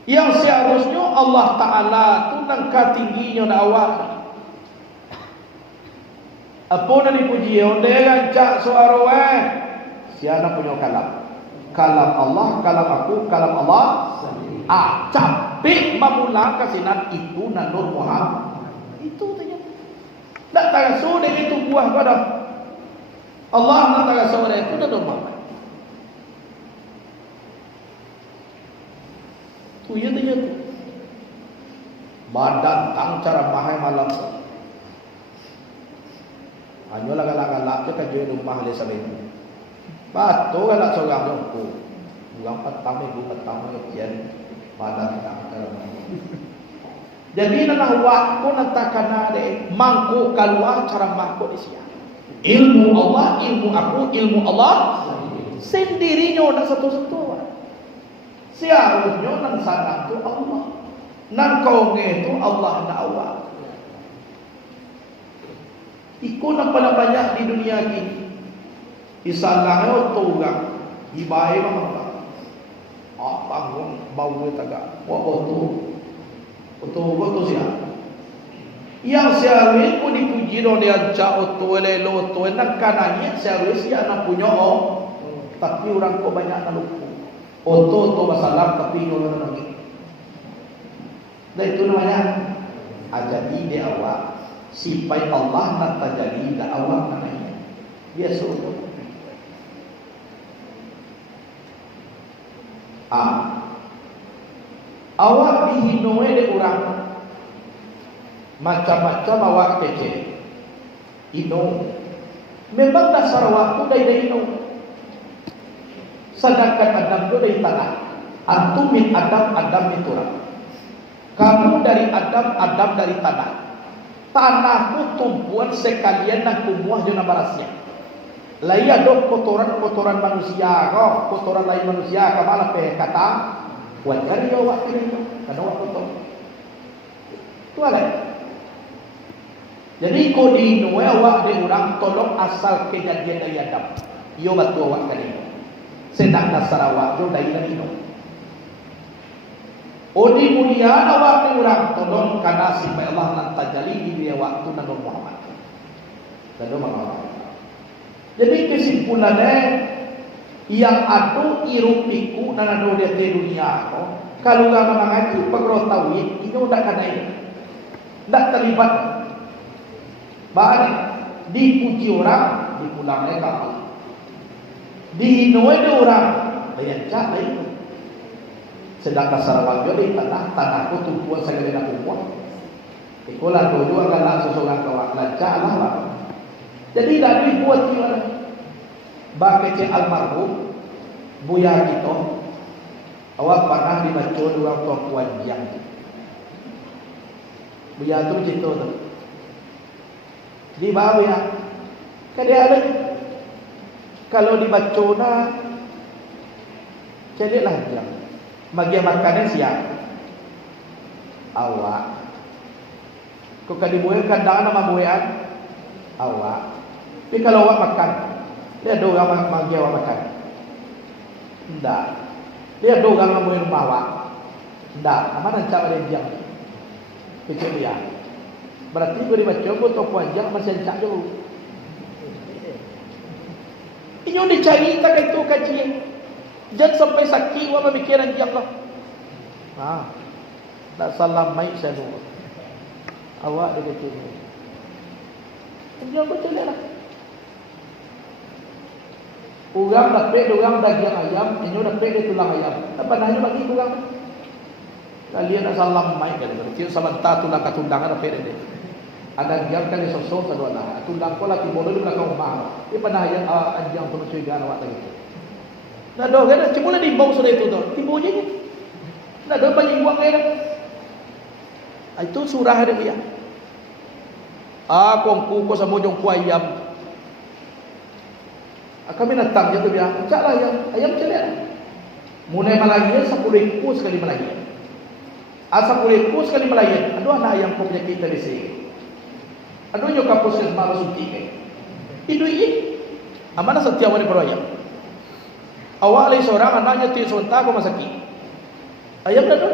Yang seharusnya Allah Taala tu nangka tingginya awak. Apa nak dipuji? Onde rancak suarawe. Siapa punya kalam? Kalam Allah, kalam aku, kalam Allah. Capek memula kasinan itu nan Nur Muhammad. Itu tanya. Tak tagasu dengan itu buah pada Allah nak tagasu dengan itu Nur Muhammad. Tu ya tanya tu. Badan tang cara mahal malam. Hanya galak-galak je kerja rumah le sampai itu. Batu galak seorang jongko. Bukan pertama kian. Jadi nana waktu nanta kana de mangku keluar cara mangku di siang. Ilmu Allah, ilmu aku, ilmu Allah sendirinya nak satu-satu. Seharusnya nang sana tu Allah, nang kau tu Allah nak awak. Ikut nak banyak di dunia ini. Isalahnya tu orang ibai mama. Panggung bau tagak. Betul siapa? Yang seharusnya pun dipuji dong dia cak oto lelo oto nak kananya seharusnya anak punya tapi orang kau banyak nak lupa. Oto masalah tapi orang lagi. Dan itu namanya ajadi di awal. Sifat Allah nak terjadi di awal namanya. Dia suruh. Awak dihinoe de orang macam-macam awak kecil. Ino memang dasar waktu dari ino. Sedangkan Adam itu dari tanah. Antum min Adam min turab. Kamu dari Adam dari tanah. Tanahku tumpuan sekalian nak kumuah jona barasnya. Lai ada kotoran manusia, kotoran lain manusia, kemana pe kata, wajar dia awak ini, karena awak kotor. Itu alai. Jadi kodi noe awak di orang tolong asal kejadian dari Adam. Yo batu awak kali. Sedang dasar awak jo dari no. Odi mulia awak ni orang tolong karena supaya Allah nan tajali di dia waktu Nabi Muhammad. Nabi Muhammad. Jadi kesimpulannya yang adu irupiku dan adu dia di dunia ko. Kalau nggak mengaji pegro tauhid itu udah kena ini. Tidak terlibat. Bahkan dipuji orang dipulangnya kapal. Dihinoi orang dengan cara itu. Sedangkan Sarawak jadi tanahku tumpuan segala nak tumpuan. Ikolah dua galak seseorang kawan lancar lah. Jadi dah dibuat dia. Bagai almarhum Buya kita, awak pernah dibaca dua perempuan yang Buya tu cerita tu. Di bawah ya, kadang ada kalau dibaca na, jadi lah dia. Bagi makanan siap awak kau kali buaya kadang nama buayaan awak tapi kalau awak makan dia ada orang bagi awak makan tidak dia ada orang buaya rumah awak tidak mana cara dia diam kecil dia berarti kau dibaca kau tahu panjang masih cak dulu ini dicari tak itu kajian. Jangan sampai sakit apa pikiran dia Allah. Tak salam mai saya dulu. Awak dia kata ni. Dia betul lah. Orang dapat orang daging ayam, ini dapat dia tulang ayam. Apa nanya bagi orang? Kalian nak salam mai kan? Berarti sebentar tulang ketundangan dapat dia. Ada yang kali sosok satu lah. Tulang kau lagi bodoh di belakang rumah. Ini pernah yang anjang tu mencurigai awak tadi. Nah, doh kan cuma di bawah sudah itu doh. Timbul je ni. Nah, doh banyak buang air. Itu surah dia. Kongku ko sama jong ayam. Kami datang je tu dia. Caklah ayam celik. Mulai melahir 10 ekor sekali melahir. 10 ekor sekali melahir. Aduh anak ayam ko penyakit tadi sini. Aduh yo kapus ke malu suntik ke. Itu ini. Amana setiap hari berayam. Awak lagi seorang anaknya tu sebentar kau masakit. Ayam dah tu.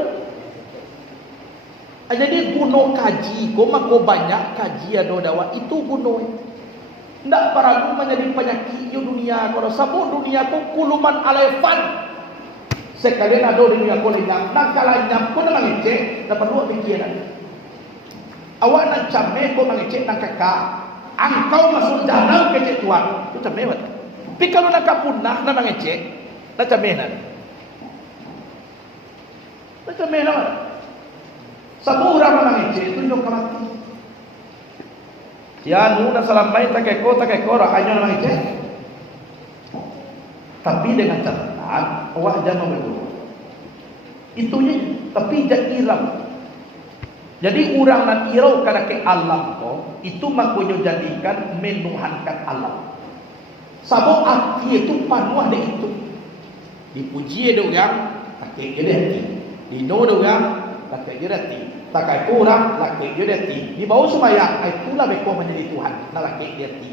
Jadi guna kaji, kau mahu banyak kaji ada dakwah itu guna. Tidak para menjadi penyakit di dunia kau. Sabun dunia kau kuluman alaifan. Sekalian ada dunia kau lenyap. Nak kalah lenyap kau nak mengecek. Tak perlu pikiran. Awak nak camai kau mengecek nak kakak. Engkau masuk dalam kecek tuan. Itu camai betul. Tapi kalau nak punah nak mengecek, nak caminan. Nak caminan. Satu orang mengecek itu yang mati. Ya nu nak salamai tak ekor hanya nak mengecek. Tapi dengan catatan awak jangan berdoa. Itunya. Tapi jangan irau. Jadi orang nak irau kerana ke alam kau itu makunya jadikan menuhankan alam. Sabuk hati itu panuh dia itu. Dipuji ada orang, tak kira dia hati. Dino ada orang, tak kira hati. Tak kira orang, tak kira dia hati. Di bawah semaya, itulah bekau menjadi Tuhan. Tak kira dia hati.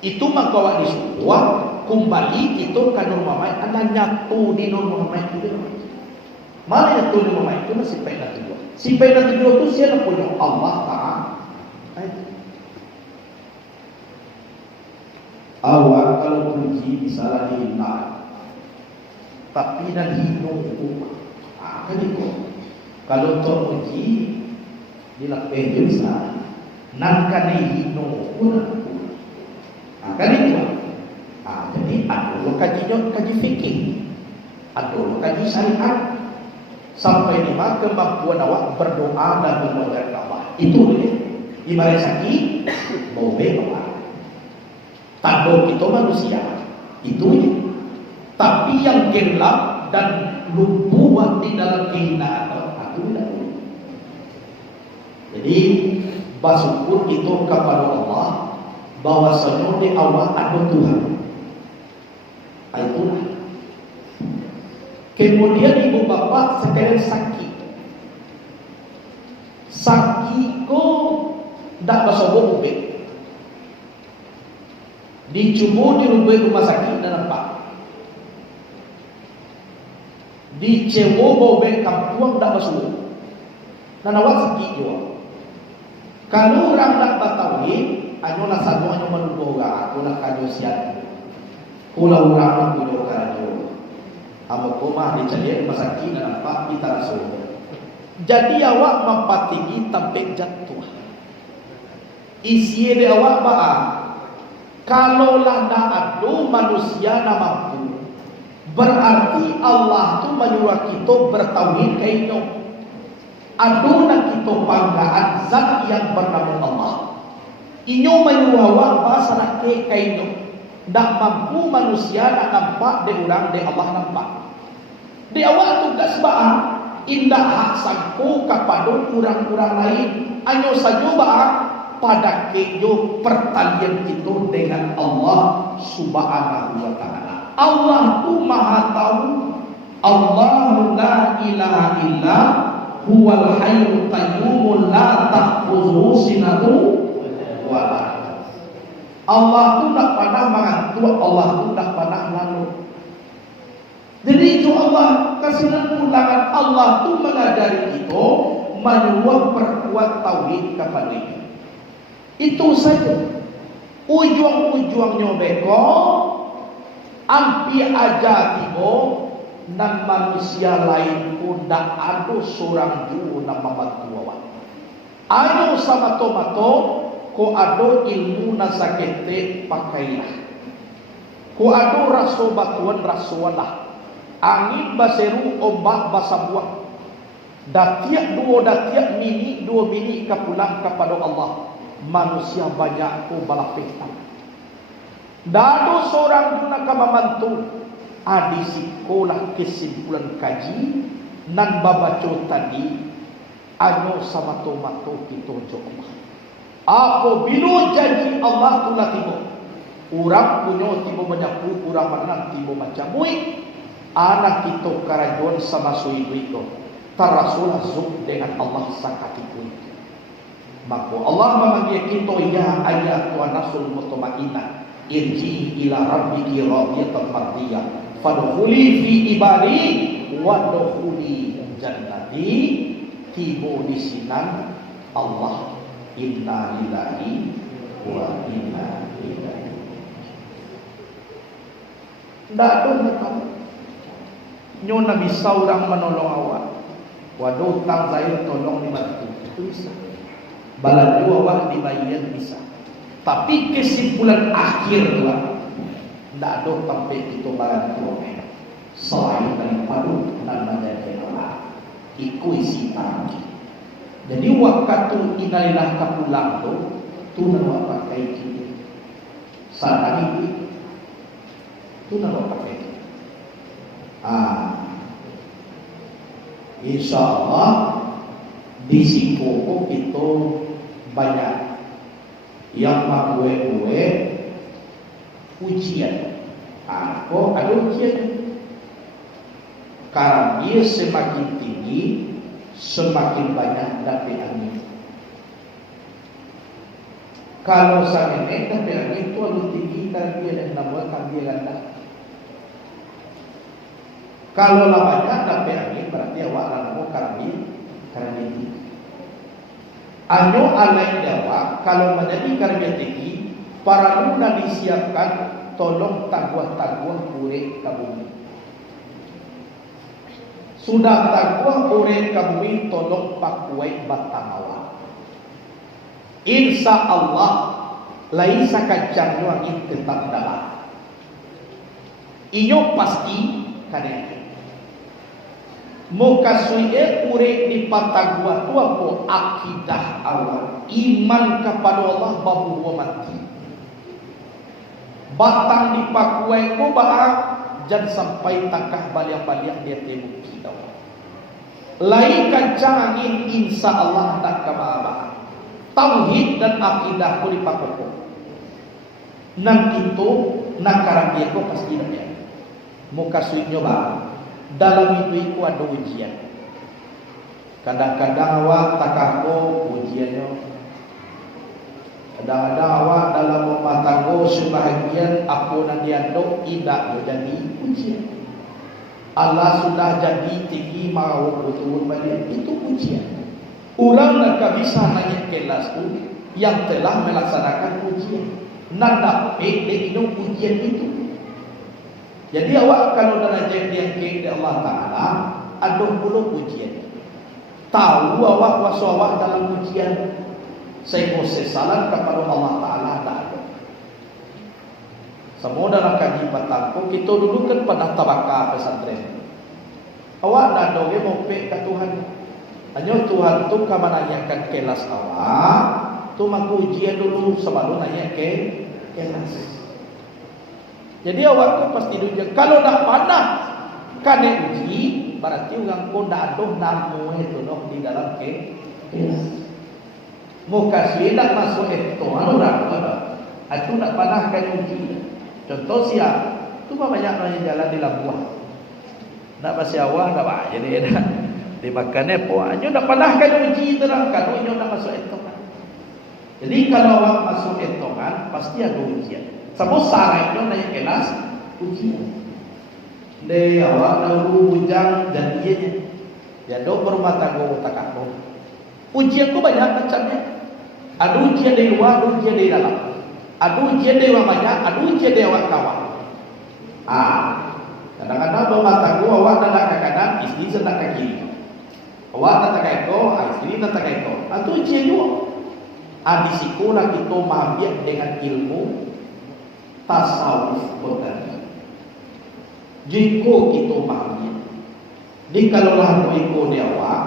Itu mengkawak disuruh kembali itu ke Nur Muhammad. Anda nyatu di Nur Muhammad itu. Mana nyatu di Nur Muhammad itu masih payah tujuh. Si payah tujuh itu siapa punya Allah Ta'ala. Awak kalau puji bisa dihina, tapi dan hino kan itu. Kalau terpuji dilakukan bisa, nak kan hino pun. Kan itu. Jadi ada kaji fikih, ada kaji syariat, sampai di mana kemampuan awak berdoa dan memohon Allah. Itu dia. Ibarat sakit, mau berdoa. Tanda kita manusia itu ya. Tapi yang gelap dan lumpuh di dalam kehinaan itu tidak. Jadi bersyukur itu kepada Allah bahwa semua di awal ada Tuhan. Itulah. Kemudian ibu bapa sekalian sakit. Sakit kok tidak bersobok ubek. Dicubu di rumah sakit dan nampak. di cewo be kampuang dak basuh. Nanawat sikit juga. Kalau orang nak batawi, anyo na sadu anyo manudoga, ako na kanyo siyan. Kula orang na kudo kanyo. Amo ko mah dicari masaki na nampak kita rasul. Jadi awak mampatigi tampek jatuh. Isi de awak baa. Kalau lah na adu manusia na mampu, berarti Allah tu menyuruh kita bertauhid kainyo. Adu na kita panggaan zat yang bernama Allah. Inyo menyuruh awak bahasa nak kainyo. Tak mampu manusia nak nampak de orang de Allah nampak. Di awak tugas baa indah hak sangko kepada orang-orang lain. Anyo saja baa pada kejo pertalian itu dengan Allah Subhanahu wa taala. Allah tu Maha tahu. Allahu la ilaha illa huwal hayyul qayyum la ta'khudhuhu sinatun wa la. Allah tu tak pernah mengantuk, Allah tu tak pernah lalu. Jadi itu Allah kesinambungan Allah tu mengajari kita menyuruh perkuat tauhid kepada kita. Itu saja. Ujung-ujungnya beko ampi aja tibo dan manusia lain pun tak ada seorang juga nak membantu awak. Ayo sama tomato ko ado ilmu nasakete pakailah. Ko ado raso batuan rasualah. Angin baseru ombak basabuang. Datiak mini dua mini kapulang kepada Allah. Manusia banyak ko balapetan. Dado seorang guna ka membantu. Adi sikolah kesimpulan kaji nan babaco tadi ano sama tomato kita Allah. Apabila janji Allah tu lah tiba, orang punya tiba menyapu, orang mana tiba macam muik. Anak kita karajon sama sui-sui itu tarasul azub dengan Allah sakatiku. Maka Allah memanggil kita ya ayat wa nasul mutmainnah irji ila rabbiki radiyatan mardiyah fadkhuli fi ibadi wadkhuli jannati. Tibo di sinan Allah inna lillahi wa inna ilaihi. Ndak ada nak nyo na bisa orang menolong awak. Waduh tang saya tolong dibantu. Itu bisa. Baladu awak dibayar bisa. Tapi kesimpulan akhir lah ndak ada sampai itu bantu. Selain daripada namanya Allah. Iku isi tangi. Jadi waktu inalilah kapulang tu nak pakai gitu. Saat ini tu nak pakai. Insya Allah di Singkoko itu banyak yang menggue ujian. Kok ada ujian? Karena dia semakin tinggi, semakin banyak dapat angin. Kalau sangat dapat angin itu lebih tinggi karena dia dan namanya dia rendah. Kalau lamanya dapat angin berarti awak nak karami tinggi. Anyo alai dawa kalau menjadi karami tinggi, para luna disiapkan tolong taguah-taguah urek ke bumi. Sudah taguah urek ke bumi tolong pakuai batang awak. Insya Allah laisa kacangnya angin tetap dalam. Iyo pasti kadang. Muka suye urek di patagua tu apa akidah awal iman kepada Allah babu wa mati. Batang di pakuai ko baak jan sampai takah baliak-baliak dia tembuk kita. Lain kancang angin insya Allah tak kemana. Tauhid dan akidah ko di pakuai. Nang itu nak karang dia ko pasti ada. Muka suye nyoba. Dalam itu ada ujian. Kadang-kadang awak takako ujiannya. Kadang-kadang awak dalam rumah tangga sebahagian apa yang diandung tidak menjadi ujian. Allah sudah jadi tinggi mau betul balik, itu ujian. Orang nak bisa naik kelas tu yang telah melaksanakan ujian. Nanda minum ujian itu. Jadi awak kalau dah jadi yang ke Allah Taala, ada puluh ujian. Tahu awak waso awak dalam ujian, saya salat kepada Allah Taala tak ada. Semua dalam kaji petang kita dulu kan pernah tabaka pesantren. Awak nak doge mau pe ke Tuhan. Hanya Tuhan tu kamu nanyakan kelas awak, tu maku ujian dulu sebelum nanya ke kelas. Jadi awak tu pasti ujian. Kalau nak pandang kane uji, berarti orang ko dak ada namu itu noh di dalam ke kelas. Mau kasih nak masuk itu, orang ada. Aku nak pandang kane uji. Contoh siap, tu banyak orang jalan di Labuan. Nak pasal awak nak bah jadi dah dimakannya puannya nak palahkan uji terang kalau nyo nak masuk etongan. Jadi kalau awak masuk etongan pasti ada ujian. Sebab sarannya naik kelas ujian. Deh awak dahulu bujang jadinya. Ya do bermata go takakno. Ujian tu banyak macamnya. Ada ujian dari luar, ada ujian dari dalam. Ada ujian dari awak banyak, ada ujian dari awak kawan. Kadang-kadang bermata go awak nak ke kanan, isteri sendak ke kiri. Awak nak ke eko, isteri nak ke eko. Itu ujian dua. Di sekolah kita mahir dengan ilmu tasawuf botani. Jika kita mahir, di kalaulah eko dia awak,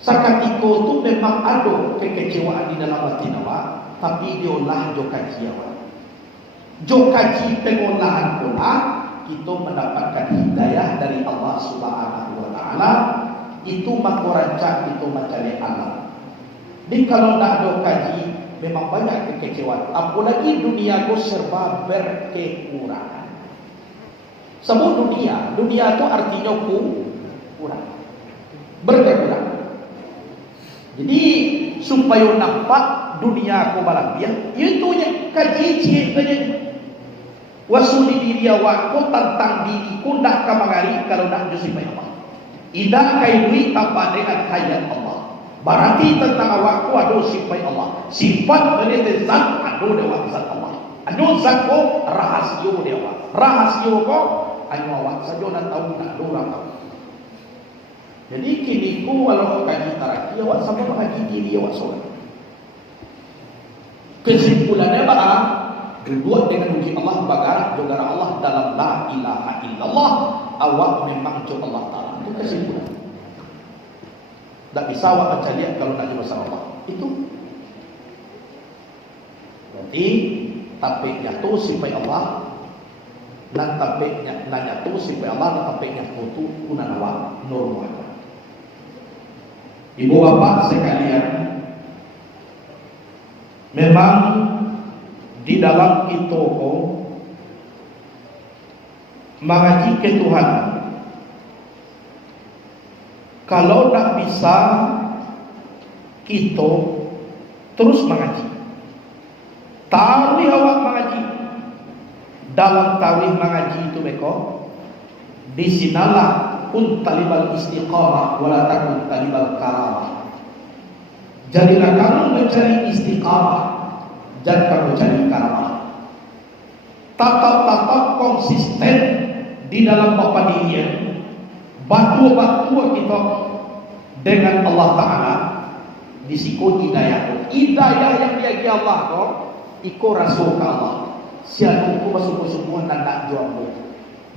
sakatiko tu memang ada kekecewaan di dalam hati awak, tapi diolah jokaji awak. Jokaji pengolahan pula kita mendapatkan hidayah dari Allah Subhanahu wa taala. Itu makorancak itu mencari Allah. Di kalau tak ada kaji memang banyak kekecewaan. Apalagi dunia ko serba berkekurangan. Semua dunia itu artinya kurang. Berkekurangan. Jadi supaya nampak dunia ko balambian, itu nya kaji cintanya. Wasuli diri awakku tentang diriku nak kamangari kalau nak jusipay Allah. Idah kainui tanpa dengan hayat Allah. Berarti tentang awakku ada sifat Allah. Sifat ini zat ada dewa zat Allah. Ada zat ko rahasia dewa. Rahasia ko anu awak saja nak tahu nak orang tahu. Jadi kini ku walau kaji taraki awak sama kaji diri awak solat. Kesimpulannya apa? Dua dengan uji Allah bagar jogara Allah dalam la ilaha illallah, awak memang jo Allah Ta'ala. Itu kesimpulan. Tak bisa awak baca dia kalau nak jumpa sama Allah. Itu berarti tapiknya tu sifat Allah, dan tapiknya nanya tu sifat Allah, dan tapiknya tu kunan awak normal. Ibu bapak sekalian, memang di dalam itu mengaji ketuhanan. Kalau tak bisa kita terus mengaji. Tarikh awak mengaji. Dalam tarikh mengaji itu beko. Di sinalah kun talibal istiqamah wala takun talibal karamah. Jadilah kamu mencari istiqamah, jangan kamu cari karamah. Tatap-tatap konsisten di dalam bapa dirinya. Batu-batu kita dengan Allah Ta'ala disiko hidayah. Hidayah yang diagi Allah ko iko rasul ka Allah. Siya ko masuk-masuk na nak joambo.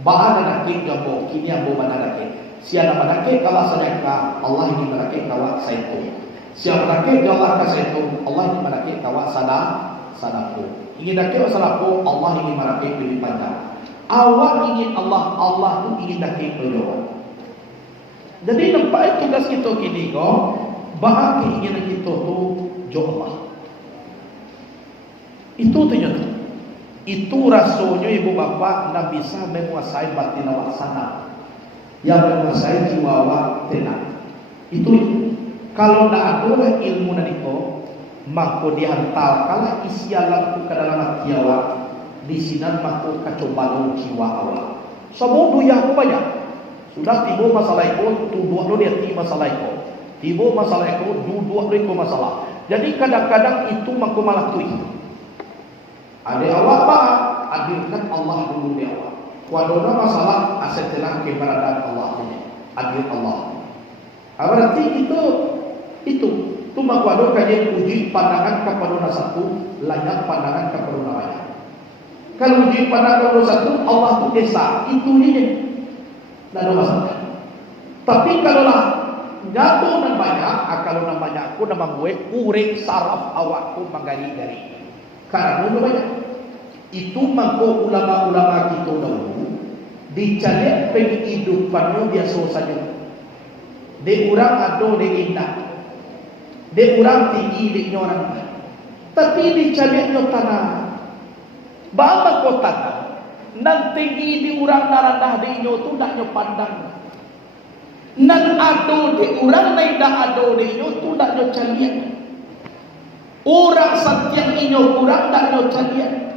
Baan na nakik joambo kini ambo mananake. Siya na manake kala sadaka Allah ini manake kawa saito. Siya manake Allah ka saito Allah ini manake kawa sadako. Ingin nakik sadako Allah ini manake pilih pandang. Awak ingin Allah, Allah tu ingin nakik berdoa. Jadi nampak tugas kita kini ko, bahag keinginan kita tu jo Allah. Itu ternyata. Itu rasanya ibu bapa nak bisa menguasai batin awak sana, yang menguasai jiwa awak tenang. Itu kalau nak ada ilmu naniko, maka dihantar kalau isi alam ke dalam hati awak, di sini maka kacobaan jiwa awak. Semua dunia aku banyak. Sudah tiba masalah itu, duduk dulu dia masalah itu. Tiba masalah itu, duduk dulu masalah. Jadi kadang-kadang itu maku malah tui. Ada awak bah, adilkan Allah dulu di awak. Wadona masalah aset tenang keberadaan Allah ini. Adil Allah. Berarti itu maku ada kajian uji pandangan kepada satu, layak pandangan kepada lain. Kalau uji pandangan kepada satu, Allah itu desa, itu dia. Tidak ada masalah. Tapi kalaulah jatuh dan banyak, kalau namanya aku nama gue kuring saraf awakku menggari-gari. Karena dulu banyak. Itu mangko ulama-ulama kita dahulu dicari penghidupannya biasa saja. De orang ada de indah, de orang tinggi de orang. Tapi dicari tanah. Bapak kota nan tinggi di orang narandah di inyo tu dah nyo pandang. Nan ado di orang nai dah ado di inyo tu dah nyo calian. Orang setiap inyo kurang dah nyo calian.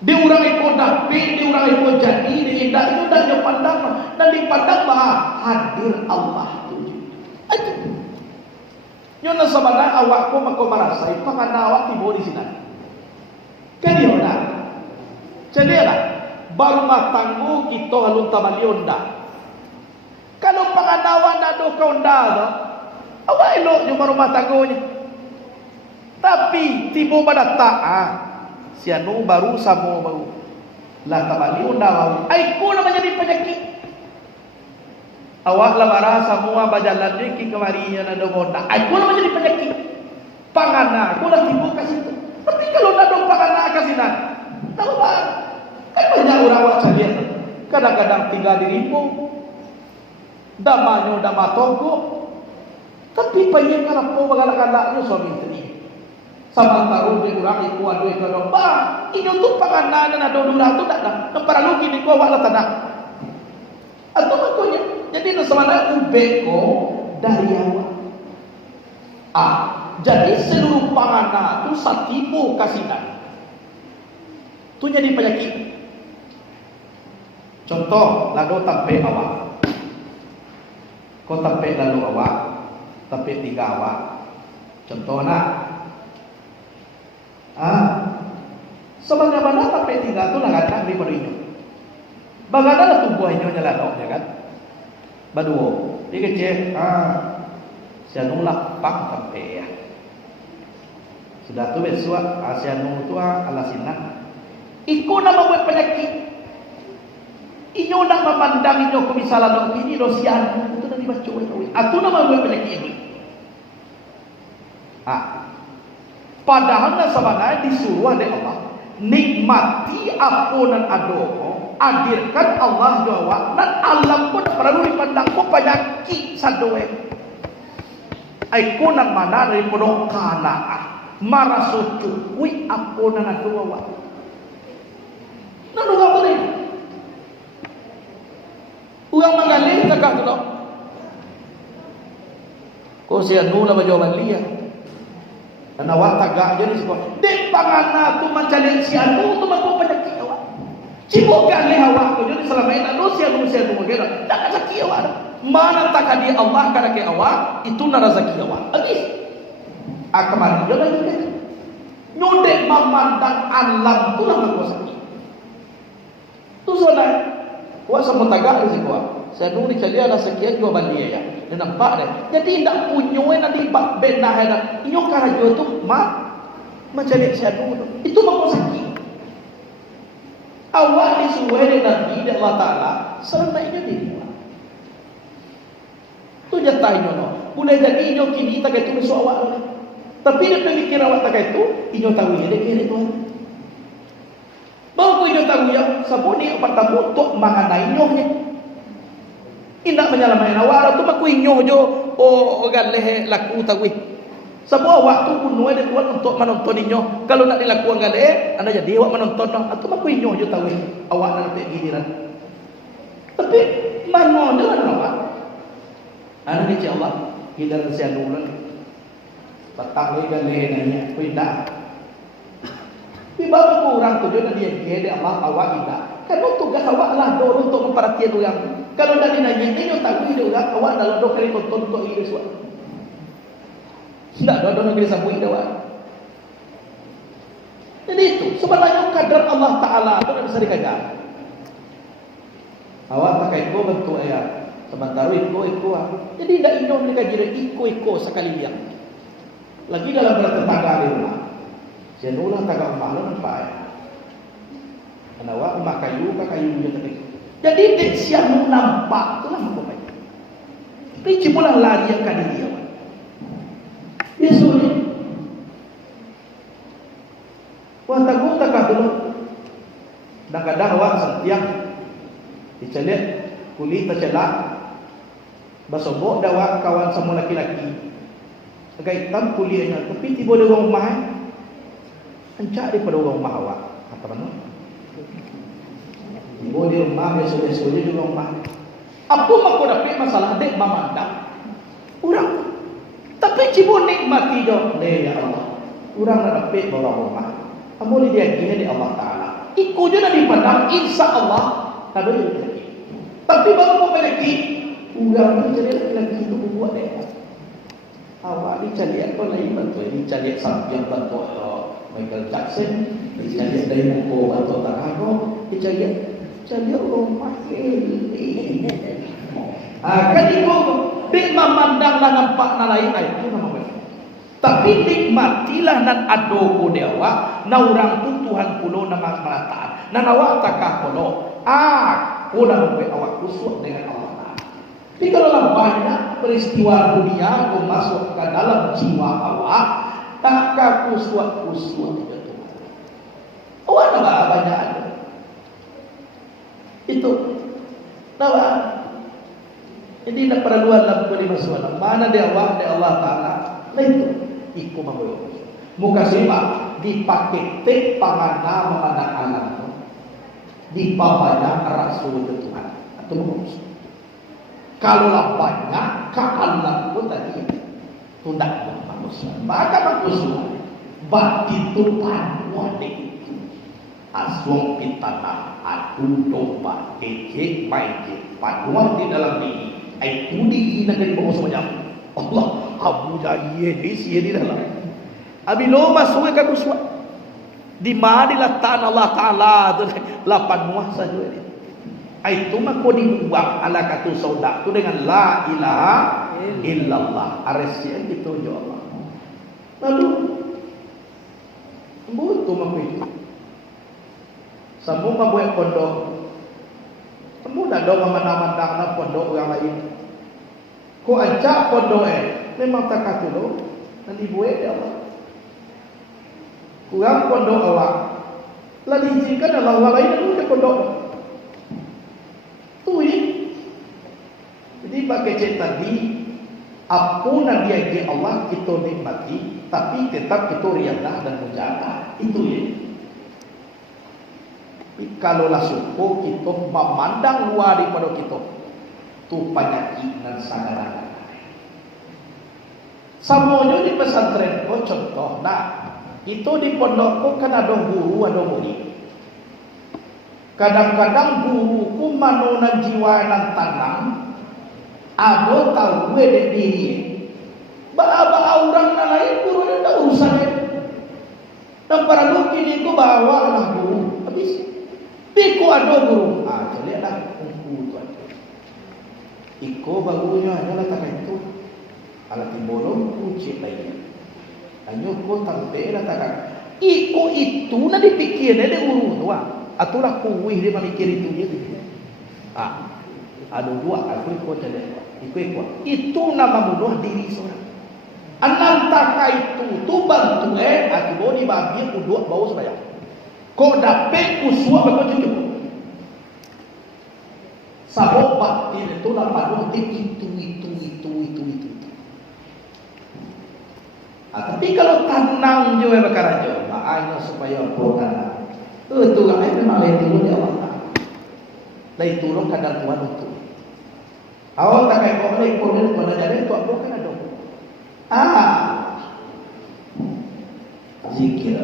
Di orang iko dapat, di orang iko jadi, di indah itu dah nyo pandang. Dan dipandang bah hadir Allah tu. Aja. Nyo na sabana awak ko mako marasai pangana awak tibo di sini. Kani ona. Jadi lah. Baru matanggu kita halun tabalion dah. Kalau panganawan ada kau dah, awak elok cuma rumah tanggunya. Tapi tiba pada si anu baru samo baru. Lah tabalion dah. Aiku lah menjadi penyakit. Awak lah marah semua bajalan ni kemarinya ada boda. Aiku lah menjadi penyakit. Pangana, aku lah tiba ke situ. Tapi kalau ada pangana ke sini, tahu tak? Kan banyak orang awak calian. Kadang-kadang tinggal di rimbo. Damanyo damatogo. Tapi pengen kalau po bagalak-galaknya suami istri. Sama taruh di orang iku adu iku dong. Bah, ini tu panganan dan adu dulu tu tak dah. Nampak lagi ni ko awak lah tanah. Atau makonya. Jadi nasamana ubeko dari awak. Jadi seluruh panganan tu satibo kasinan. Tu jadi penyakit. Contoh, lalu tampil awak. Kau tampil lalu awak, tampil tiga awak. Contoh nak. Sebagaimana tampil tiga tu lah kadang di perunya. Bagaimana tumbuhnya jalan ya kan? Baduo, dia kecil. Saya nolak pang tampil ya. Sudah tu besok, saya nolak tu alasinah. Iko nama buat penyakit. Inyo nak memandang inyo kemisalan ini dosian itu nanti baca wei. Atu nama buat penyakit ini. Padahal nasabana disuruh oleh Allah nikmati apunan adomo, adirkan Allah jawab dan alam pun perlu dipandang ko penyakit sadoe. Aiku nak mana dari podok kana marah sucu, wi apunan adomo. Nanu apa ni? Orang menggali takak tu tak? Kau siapa nula berjawab dia? Dan awak tagak jadi sekolah. Dek pangana tu mencari si anu tu maku penyakit awak. Cibuk gali awak tu jadi selama ini anu si anu mungkin tak rezeki awak. Mana tak dia Allah kada ke awak itu na rezeki awak. Habis. Kemarin dia lagi. Nyodek memandang alam tu lah maku sakit. Tu soalnya. Wah sama tagak di sini wah. Saya nunggu dicari ada sekian jual balik ya. Dan nampak deh. Jadi tidak punya nanti bak benah ada. Inyo karajo tu mencari saya nunggu. Itu mau sakit. Awak disuruh dari Nabi dan Allah Taala serentaknya dia. Tu jatah inyo no. Boleh jadi inyo kini tak itu besok awak. Tapi dia pemikir awak tak itu inyo tahu dia kiri Tuhan. Baru inyo tahu ya, sabuni opat tamu untuk mengenai nyohnya. Indak menyelamatkan awak tu maku inyo jo galeh laku tahu. Sebab awak tu bunuh ada Tuhan untuk menonton inyo. Kalau nak dilakukan galeh, anda jadi awak menonton atau maku inyo jo tahu awak nanti giliran. Tapi mana dia awak? Anda ni Allah giliran saya dulu. Patang galeh nanya, ku indak. Bapak orang tu dia dia Allah awak indah. Kalau tugas awak lah untuk memperhatikan orang. Kalau dah dinanya, ini tak boleh juga. Awak dah dua kali tonton untuk ini suat. Tak dua kali sabui dah awak. Jadi itu sebenarnya kadar Allah Taala itu tak bisa dikajar. Awak pakai ikut bentuk ayat. Sementara ikut. Jadi tidak inom dikaji ikut sekali liang. Lagi dalam bertetangga di rumah. Jenulah tagak rumah lo nampak. Karena awak rumah kayu je tadi. Jadi dek siang nampak tu lah mampu baik. Tapi cuma lari yang kali dia. Biasanya. Wah takut takah dulu. Kadang-kadang awak setiap diceliat kulit tercelak. Basobok dah kawan sama laki-laki. Agak hitam kulitnya, tapi tiba ada orang rumah. Encak daripada orang rumah awak. Apa mana? Tiba di rumah, besok-besok dia di rumah. Apa aku dapat masalah dek memandang orang. Tapi cibo nikmati jo, ya Allah. Orang nak dapat orang rumah. Boleh dia gini di Allah Taala. Ikut je nak dipandang, insya Allah tak boleh lagi. Tapi baru mau lagi, orang tu jadi lagi itu buat dia. Awak dicari apa lain bantu? Dicari sahabat yang bantu Michael Jackson, dicari dari buku bantu Tarako, dicari orang mahir. Kan itu dik memandanglah nampak nalai itu nama mereka. Tapi nikmatilah nan ado dewa, na orang tu Tuhan pulau nama merataan. Nan awak takah pulau, pulau awak kusuk dengan Allah. Tapi kalau banyak peristiwa dunia masuk ke dalam jiwa awak, takah kusuk dengan Tuhan. Awak tak banyak ada. Itu, tahu? Jadi nak perluan dalam permasalahan mana dia awak dia Allah Taala. Nah itu ikut mahu. Muka siapa dipakai tek pangana memandang alam tu, dipabanyak Rasul Tuhan atau mahu. Kalau banyak kealam pun tadi tundak manusia. Maka manusia bati tupan wadik aswang pitana adu domba kecik main paduan di dalam diri. Itu di negeri bawah semuanya. Allah Abu Jahil di dalam. Abi lo masuk ke kuswa. Di mana diletakkan Allah Taala tu 8 muah saja dia. Itu mah kau dibuang ala kata saudak tu dengan la ilaha illallah. Arasnya gitu jo Allah. Lalu butuh mah itu. Semua buat pondok. Semua dah dong memandang-mandang pondok orang lain. Kau ajak pondok memang tak kata tu nanti buat dia Allah. Kurang pondok awak. Lah diizinkan Allah orang lain tu ke pondok. Jadi pakai cek tadi, apa nak dia Allah kita nikmati, tapi tetap kita riadah dan menjaga. Itu ya. Kalau lah syukur kita memandang luar daripada kita, tu penyakit dan sadaran. Semuanya di pesantren, contoh, itu di pondok kan ada guru, ada murid. Kadang-kadang guruku manonan jiwa dan tanam, ada tahu dek diri. Bawa orang lain guru dia tak urusan. Dan para laki ni ko bawa lah guru. Habis. Iko ada guru. Jadi ada guru tu. Iko bagunya adalah tak itu. Alat timbolong kucing lain. Hanya ko tampe lah tak. Iko itu nak dipikir dia guru tu. Atulah kuih dia memikir itu dia. Ada dua aku ikut jadi. Ikut. Itu nama bunuh diri seorang. Anantaka itu tu bantu aku boleh bagi uduk bau sebaya. Kau dapat usua apa cukup. Sabok batin itu nama bunuh itu. Tapi kalau tanang je perkara je, makanya supaya bukan. Itu kan memang lain turun dia Allah. Lain turun kadang Tuhan untuk. Awak tak kaya kau lain turun pada jadi tu apa kan ada. Zikir.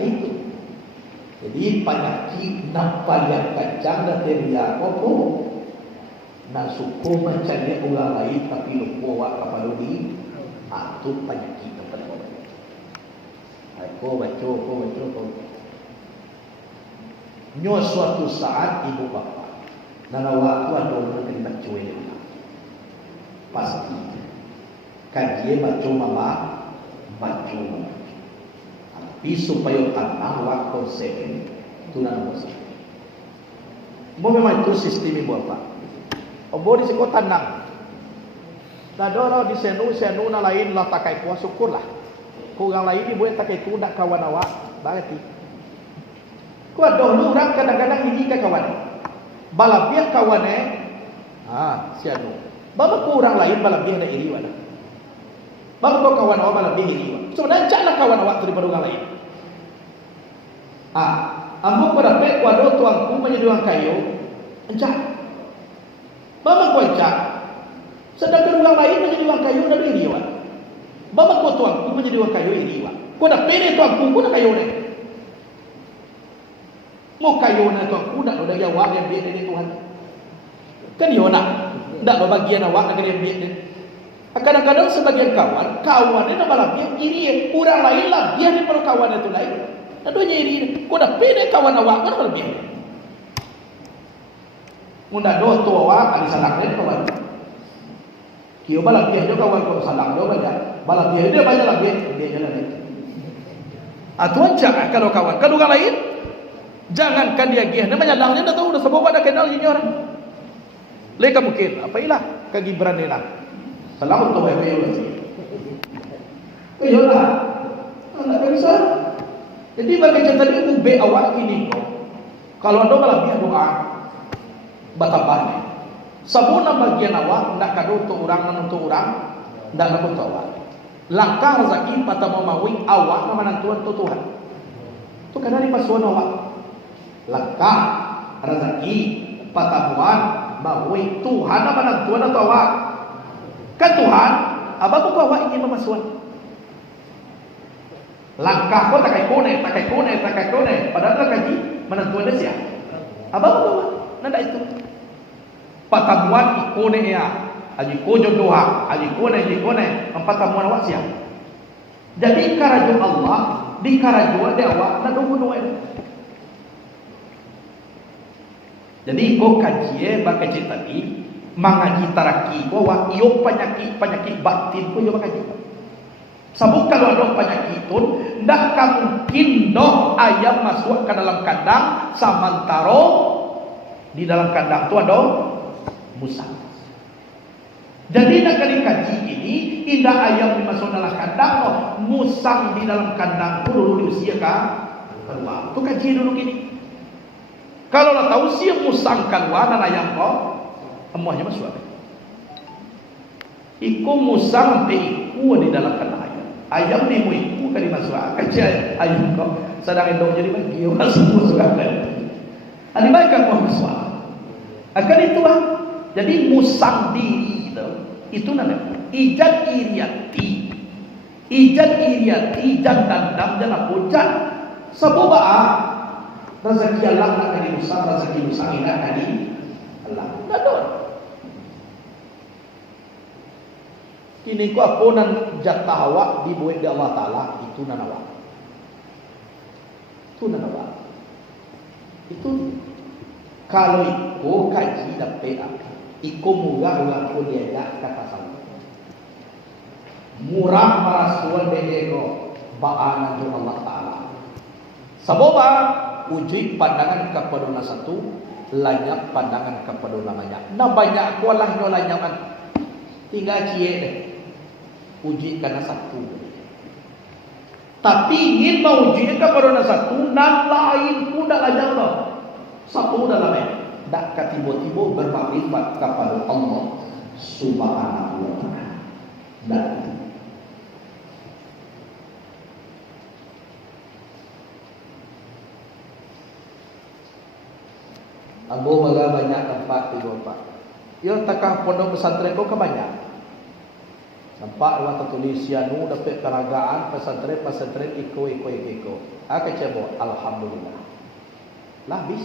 Itu. Jadi Jadi penyakit nak paliak kacang dan teria koko. Nak suku macam ni orang lain tapi lupa awak kepada ni. Itu penyakit tempat kau. Kau baca. Nyo suatu saat ibu bapa nana waktu ada orang kena baca dia. Pasti kaji baca mama baca. Tapi supaya tanah waktu konsep itu nana mesti. Memang itu sistem ibu bapa. Obo di siko tanang. Dadoro di senu na lain lah takai puas syukurlah. Kurang lain ibu yang takai tu nak kawan awak berarti. Ku ada orang kadang-kadang ini ke kawan. Balabiah kawan sianu. Bapa kurang lain balabiah na iri wala. Bapa ko kawan awak balabiah iri wala. So nancaklah kawan awak daripada orang lain. Ambo pada pek wado tuangku menjadi orang kayu. Encak. Bapa ko encak. Sedangkan orang lain menjadi orang kayu dan iri wala. Bapa ko tuangku menjadi orang kayu iri wala. Ko dah pere tuangku ko na kayu ni. Mau kayu na tuangku nak ada jawab yang biar ni Tuhan. Kan yo nak. Tak berbagian awak nak dia biar ni. Kadang-kadang sebagian kawan ni nak balabiah iri orang lain lah. Dia ni perlu kawan itu lain. Aduhnya iri. Ko dah pede kawan awak kan balabiah. Munda do tu awak ali salah ni kawan. Kio balabiah do kawan ko salah do banyak. Balabiah dia banyak lebih dia jalan ni. Tuan cak kalau kawan orang lain jangankan dia gih, namanya langnya dah tahu dah sebab ada kenal ini orang. Leka mungkin apa ilah kagi berani lah. Selamat tu hebat lagi. Iyalah, anak bangsa. Jadi bagi cerita ini ube awak ini, kalau anda malah biar doa, batabahnya. Sabuna bagian awak nak kado untuk orang, nak nak untuk awak. Langkah rezeki pada memawi awak nama nantuan tu Tuhan. Tu kan dari pasuan awak. Langkah rezeki patamuan bahwa Tuhan apa nak Tuhan atau awak kan Tuhan apa bukan awak ingin memasukan langkah kau tak kone padahal tak kaji menentuan dia siapa apa bukan awak nanda itu patamuan ikone ya aji kojo doa aji kone patamuan awak siapa jadi karaju Allah di karaju dia awak nak doa itu. Jadi kau kaji baca cerita tadi mengaji taraki bahwa iyo penyakit batin kau iyo kaji. Sebab kalau ada penyakit itu ndak mungkin doh ayam masuk ke dalam kandang samantaro di dalam kandang itu ada musang. Jadi nak dikaji ini indah ayam dimasuk dalam kandang loh musang di dalam kandang itu dulu diusia keluar. Tu kaji dulu gini. Kalau lo tahu siap musang keluar dan ayam kau, semuanya masuk. Iku musang iku di dalam kandang ayam. Ayam ni mu iku kan dimasuk. Kecil ayam kau sedang endong jadi bagi orang semua suka kan. Ani baik kau masuk. Akan itu lah. Jadi musang diri itu namanya ijad iriati. Ijad iriati dan jangan hujan. Sebab rezeki Allah nak kali musang, rezeki musang ini nak kali Allah. Betul. Kini ku apa nan jatah awak dibuat di Allah Taala itu nan awak. Itu nan awak. Itu kalau ikut kaji dapat ikut murah orang dia nak kata sama. Murah marasuan dehego ba'ana Allah Taala. Sebab uji pandangan kepada satu, lanyak pandangan kepada namanya. Nah banyak kualah nyolanyakan. Tinggal cie deh. Uji karena satu. Tapi ingin mau uji kepada satu, nan lain pun dah lanyak loh. Satu dalam dak ketibo-tibo bermakrifat kepada Allah Subhanahu wa taala. Dan Ambo baga banyak tempat di Bapak. Yo takah pondok pesantren kau kebanyak. Nampak orang tertulis sianu dapat peragaan pesantren iko. Akak cebo alhamdulillah. Lah habis.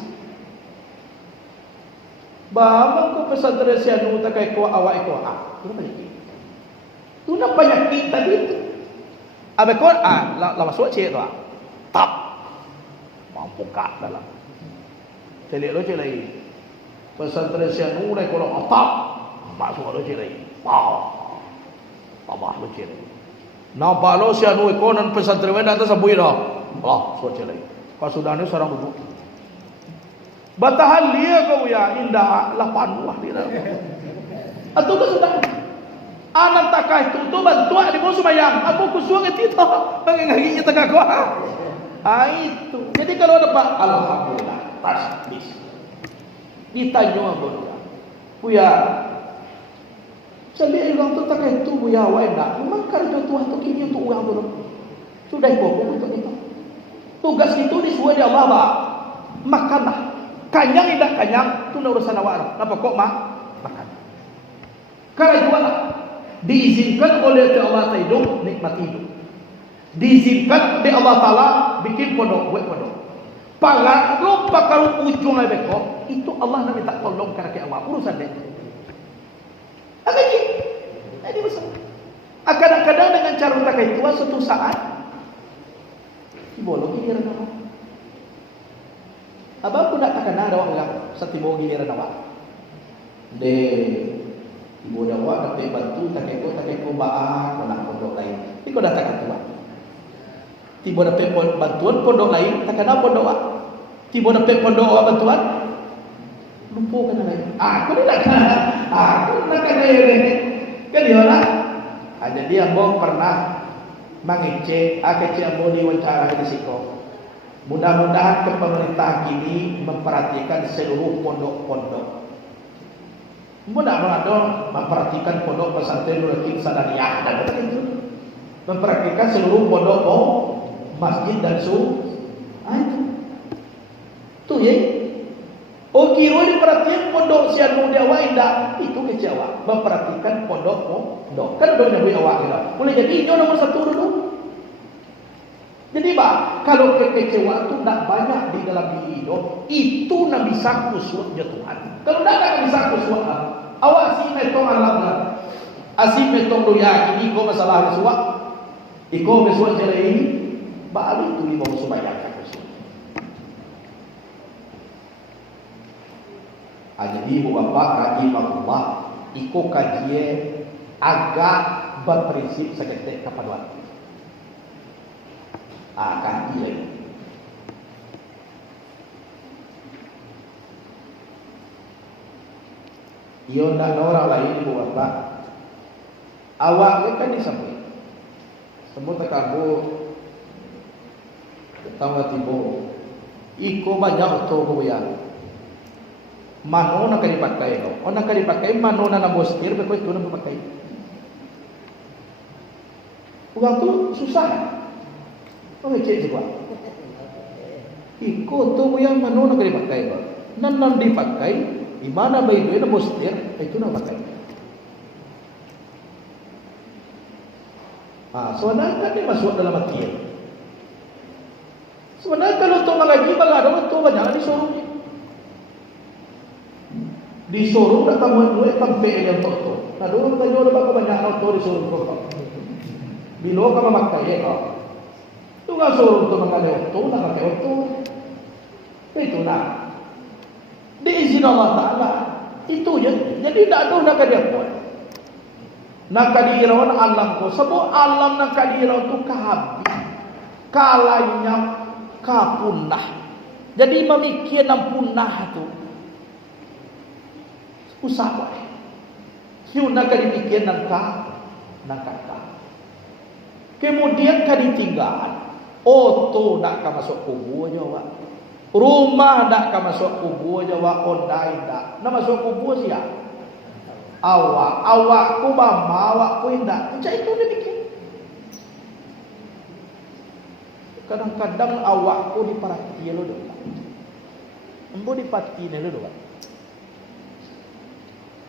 Bawang ko pesantren sianu tak kay ko awak ko tu penyakit. Tu nak penyakit tadi tu. Abe ko la masuk cek tu. Tap. Mampu kak dalam. Celik lo cek lagi. Pesantren sianu rai ko tap. Masuk lo cek lagi. Wow. Tambah lo cek lagi. Nampak lo sianu ko nan pesantren dah atas sabui dah. Allah, so cek lagi. Kau sudah ni seorang duduk. Batahan dia kau ya indah 8 wah dia. Atau kau sudah anak takai itu tu bantuan di bawah sembahyang. Apa kusuang itu mengenai kita kau. Itu. Jadi kalau dapat alhamdulillah tasbih. Ditanya apa dia? Buya. Sekali orang tu takai itu buya wa endak. Memang kerja Tuhan tu kini untuk orang dulu. Sudah ibu untuk itu. Tugas itu disuruh dia Allah bah. Makanlah. Kanyang tidak kanyang itu urusan awak. Kenapa kok makan? Karena jualah diizinkan oleh Allah Taala hidup nikmati hidup. Diizinkan oleh Allah Taala bikin pondok, buat pondok. Palang lupa kalau ujung lebih kok itu Allah nak minta tolong kerana Allah urusan dia. Apa sih? Jadi besar. Kadang-kadang dengan cara tak itu suatu saat bolong giliran awak. Abang pun tak kena ada orang setibo giliran awak. De ibu awak dapat bantu tak keko baan nak pondok lain. Iko dah tak tua. Tibo dapat bantuan pondok lain tak kena pondok awak. Tibo dapat pondok awak bantuan lupa kena lain. Aku ni nak kena. Aku nak kena ini. Kan dia lah. Jadi abang pernah mengecek kecek abang diwawancara di Siko. Mudah-mudahan pemerintah kini memperhatikan seluruh pondok-pondok. Mudah-mudahan memperhatikan pondok pesantren Nurul Hakim Sadariyah dan itu. Memperhatikan seluruh pondok masjid dan itu. Tu ya. Oh kira diperhatikan pondok sianu dia awak indah itu kecewa. Memperhatikan pondok. Kan udah nyambi awak kita. Boleh jadi ini nomor 1 dulu. Jadi kalau kekecewaan itu tak banyak di dalam diri itu nak bisa kusut je Tuhan. Kalau tak bisa kusut, awak si metong alam asih metong lu yakin iko masalah besuak, iko besuak je ini, baru itu lima supaya kusut. Jadi bapak rahimahullah, iko kajian agak berprinsip seketik kepada akan dia. Ia nak orang lain buat apa? Awak kan disambut. Semua terkabur. Tahu tibo. Iko banyak tu goyang. Mano nak dipakai no. Oh nak dipakai mano nak bostir betul itu nak pakai. Uang tu susah. Oh cek juga. Iko tu yang mana nak dipakai? Nan dipakai, di mana bayi itu bostir itu nak pakai. Sebenarnya kan dia masuk dalam hati. Sebenarnya kalau tu mengaji baladong tu banyak disuruh. Disuruh datang menuai sampai yang tu. Nah dulu kita jual banyak tu disuruh kau. Bila kau memakai kau. Tu nggak suruh untuk mengalih waktu, nak pakai waktu. Itu nak. Diizin Allah Taala. Itu je. Jadi tak ada nak dia pun. Nak kadirawan alam ko. Sebab alam nak kadirawan tu kehabis. Kalanya kapunah. Jadi memikir nam punah tu. Usah boleh. Siu nak dipikir nam kata. Kemudian ditinggal. Oto nak ka masuk kubur je awak. Rumah nak ka masuk kubur je awak. Ondai tak. Nak masuk kubur siap. Awak ku bama, awak ku indah. Macam itu dia fikir. Kadang-kadang awak ku diperhati lo dulu. Embo dipati ni lo dulu.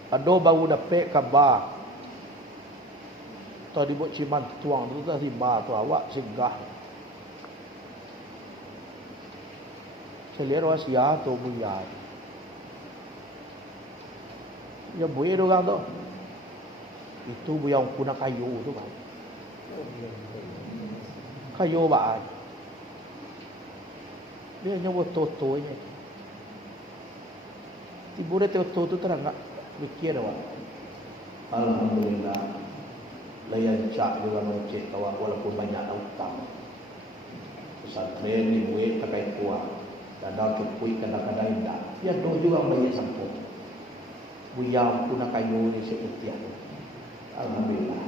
Ado baru dapat khabar. Tadi buat ciman tuang tu tadi ba tu awak singgah. Celero asia to buya. Ya buaya orang tu. Itu buaya kuna kayu tu kan. Kayu ba. Dia nyawa toto nya. Tibure te toto terang tak mikir awak. Alhamdulillah. Layan cak juga ngecek awak walaupun banyak utang. Pesantren di buat pakai kuah. Kadang kepui kadang-kadang indah. Ya do juga bayar sampul. Buya kuna kayu ni seperti itu. Alhamdulillah.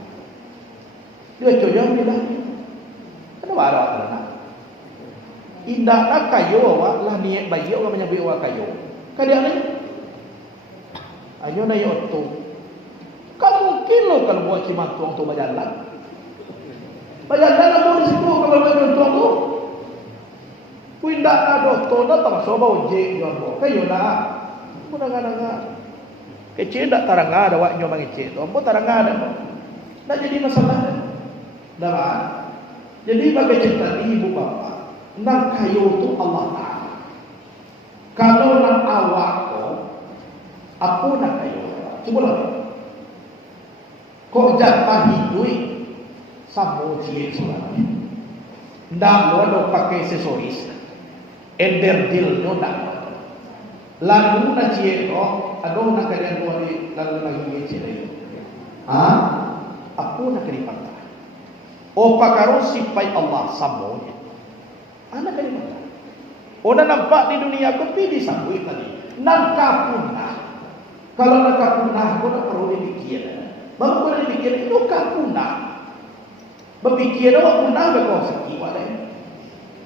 Dia coba bilang, kenapa ada orang? Indah nak kayu awak lah niat bayi orang menyebut awak kayu. Kalian ni, ayo na yoto. Kamu mungkin lo kalau buat cimantuang tu berjalan. Berjalan apa di situ kalau buat cimantuang tu? Kuindak ada doktor dah tak soba ojek jual buat kayu lah. Mudah-mudahan. Kecil tak tarang ada awak nyoba kecil tu. Apa tarang ada? Nak jadi masalah. Dah. Jadi bagi cerita ibu bapa, nak kayu tu Allah Taala. Kalau nak awak tu, apa nak kayu? Cuba lah. Kok jatah hidui sabo cie suami. Ndak lo pakai aksesoris. Ender deal no dak. Lalu na cie ko, ado na kalian ko di lalu lagi cie dai. Ha? Aku nak keripat. O pakaro sipai Allah samonya. Anak keripat. O na nampak di dunia ko pidi sabui tadi. Nangka punah. Kalau nangka punah ko na perlu dipikir. Baru ko na dipikir itu ka punah. Berpikir awak punah ke kau sakit wadah.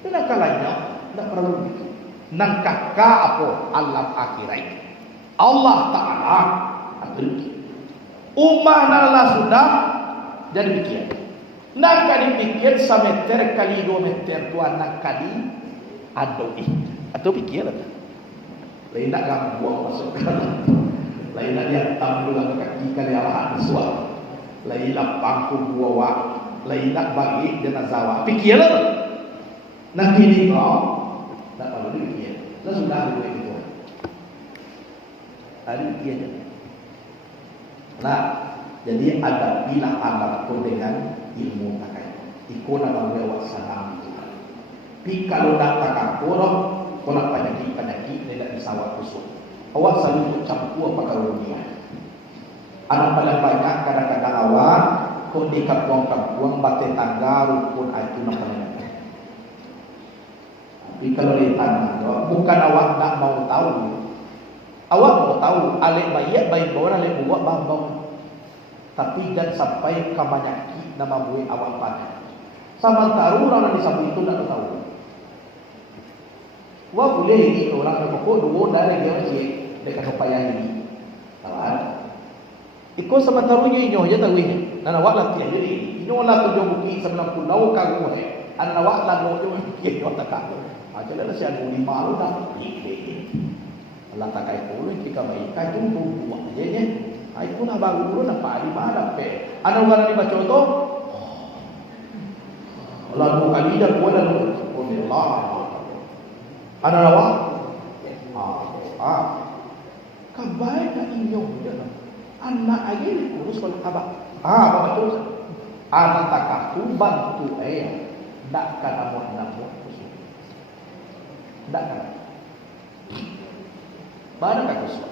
Tidak kalanya tak perlu dipikir. Nangka ka apa alam akhirat. Allah Taala akan ummah nala sudah jadi pikir. Nangka dipikir sameter kali 2 meter tu anak kali adoi. Atau pikir tak? Lain nak kamu buang masuk kanan. Lain nak dia tamu dalam kaki kali alahan suat. Lain nak pangku buawa. Lain nak bagi jenazah. Pikir tak? Nak kini kau tak perlu dipikir. Lah sudah boleh itu. Ada pikir je. Nah, jadi ada bilang anak tu dengan ilmu pakai. Ikut nama lewat sana. Tapi kalau nak tak korang, korang penyakit tidak bisa awak kusuk. Awak selalu campur pakai dunia. Anak paling banyak kadang-kadang awak kau di kampung-kampung bate tangga rukun itu namanya. Tapi kalau ditanya, bukan awak tak mau tahu. Awak mau tahu, alik baik bawah, alik buat bawah. Tapi jangan sampai kamanyaki nama buat awak pada. Sama tahu orang di sabu itu tak tahu. Wah boleh ini orang yang pokok dua dari dia macam dekat upaya ini. Tahu? Ikut sama taruhnya ini aja tahu ini. Dan awak latihan jadi. Ini orang tu jauh bukit 90 tahun kagu. Anak awak lalu tu bukit awak tak kagu. Macam mana si anu 5 lu dah bukit. Allah tak kait puluh kita baik kait tu buat aja ni. Ai pun nak baru dulu nak padi pada pe. Ada orang ni baca tu. Lalu kali dah kuat lalu. Allah. Ada apa? Kabai tak inyong dia. Anak aja ni urus kalau abah. Bapak terus. Anak takak tu bantu nak kena buat. Tak kan? Barang tak kusuk.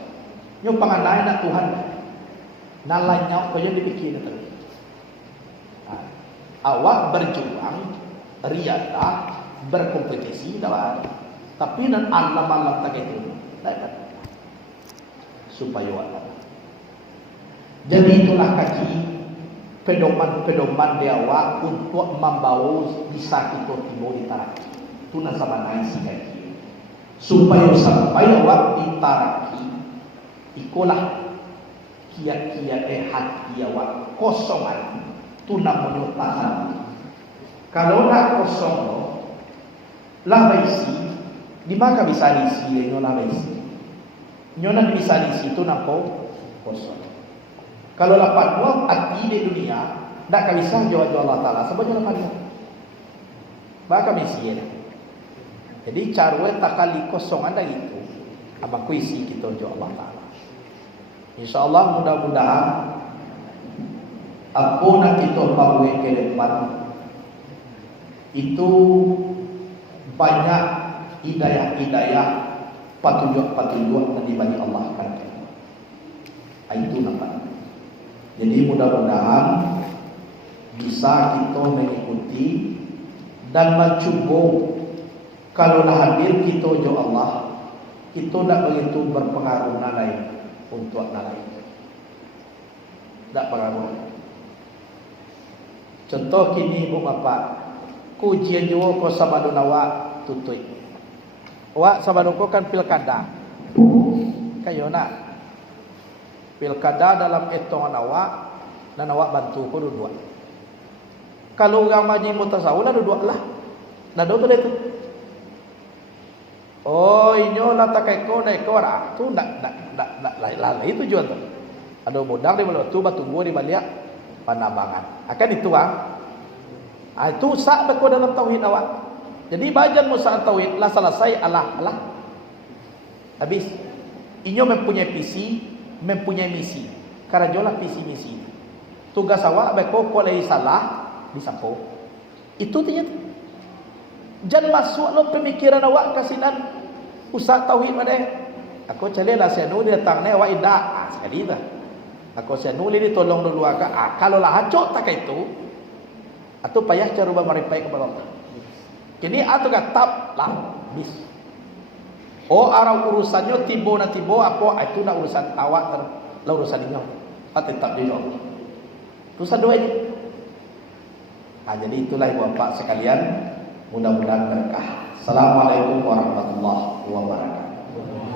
Yung panganay na Tuhan. Nalanya ko yung dipikir na tadi. Awak berjuang, riada, berkompetisi, dapat. Tapi nan alam-alam tak itu. Dapat. Supaya awak. Jadi itulah kaji pedoman-pedoman dia awak untuk membawa bisa kita timbul di taraf. Itu nasabanai si kaji. Supaya sampai awak ditaraki ikulah kiat-kiat hati awak kosongan tu namanya tahan. Kalau nak kosong lah baisi di mana bisa diisi nyola baisi nyola bisa diisi tu nampo kosong. Kalau lapan buat hati di dunia tak bisa jual Allah Taala sebab jual lapan buat bakal misi Jadi carwe takali kosong ada itu. Apa kuisi kita jo Allah Taala. Insyaallah mudah-mudahan apa nak kita pawe ke depan itu banyak hidayah-hidayah, petunjuk-petunjuk yang dibagi Allah kan. Itu nampak. Jadi mudah-mudahan bisa kita mengikuti dan mencuba. Kalau nak hadir kita jo Allah, kita nak begitu berpengaruh nalai untuk nalai. Tak pengaruh. Contoh kini ibu bapa, kujian juga ko sabadon awak tutui. Awak sabadon ko kan pilkada. Kayo nak pilkada dalam hitungan awak dan awak bantu ko dua. Kalau orang maji mutasawuf lah dua lah. Nah dua tu. Oh inyo lah tak ko naik ko ora. Tu nak lain itu jual tu. Ada modal di bawah tu batu gua di balik panambangan. Akan itu itu sak beko dalam tauhid awak. Jadi bajan musa tauhid lah selesai Allah. Habis. Inyo mempunyai visi, mempunyai misi. Karena jolah visi misi. Tugas awak beko kolei salah disampo. Itu ternyata. Jangan masuk lo pemikiran awak kasinan usah tauhid mana. Aku cari lah saya nulis datang ni awak indah sekali dah. Aku saya nulis ni tolong dulu agak. Kalau lah hacok tak itu, atau payah cara ubah maripai kepada Allah. Kini atau katap lah bis. Oh arah urusannya tibo na tibo apa itu nak urusan awak lah urusan ini. Tetap di Allah. Urusan dua ini. Jadi itulah ibu bapak sekalian. Mudah-mudahan berkah. Assalamualaikum warahmatullahi wabarakatuh.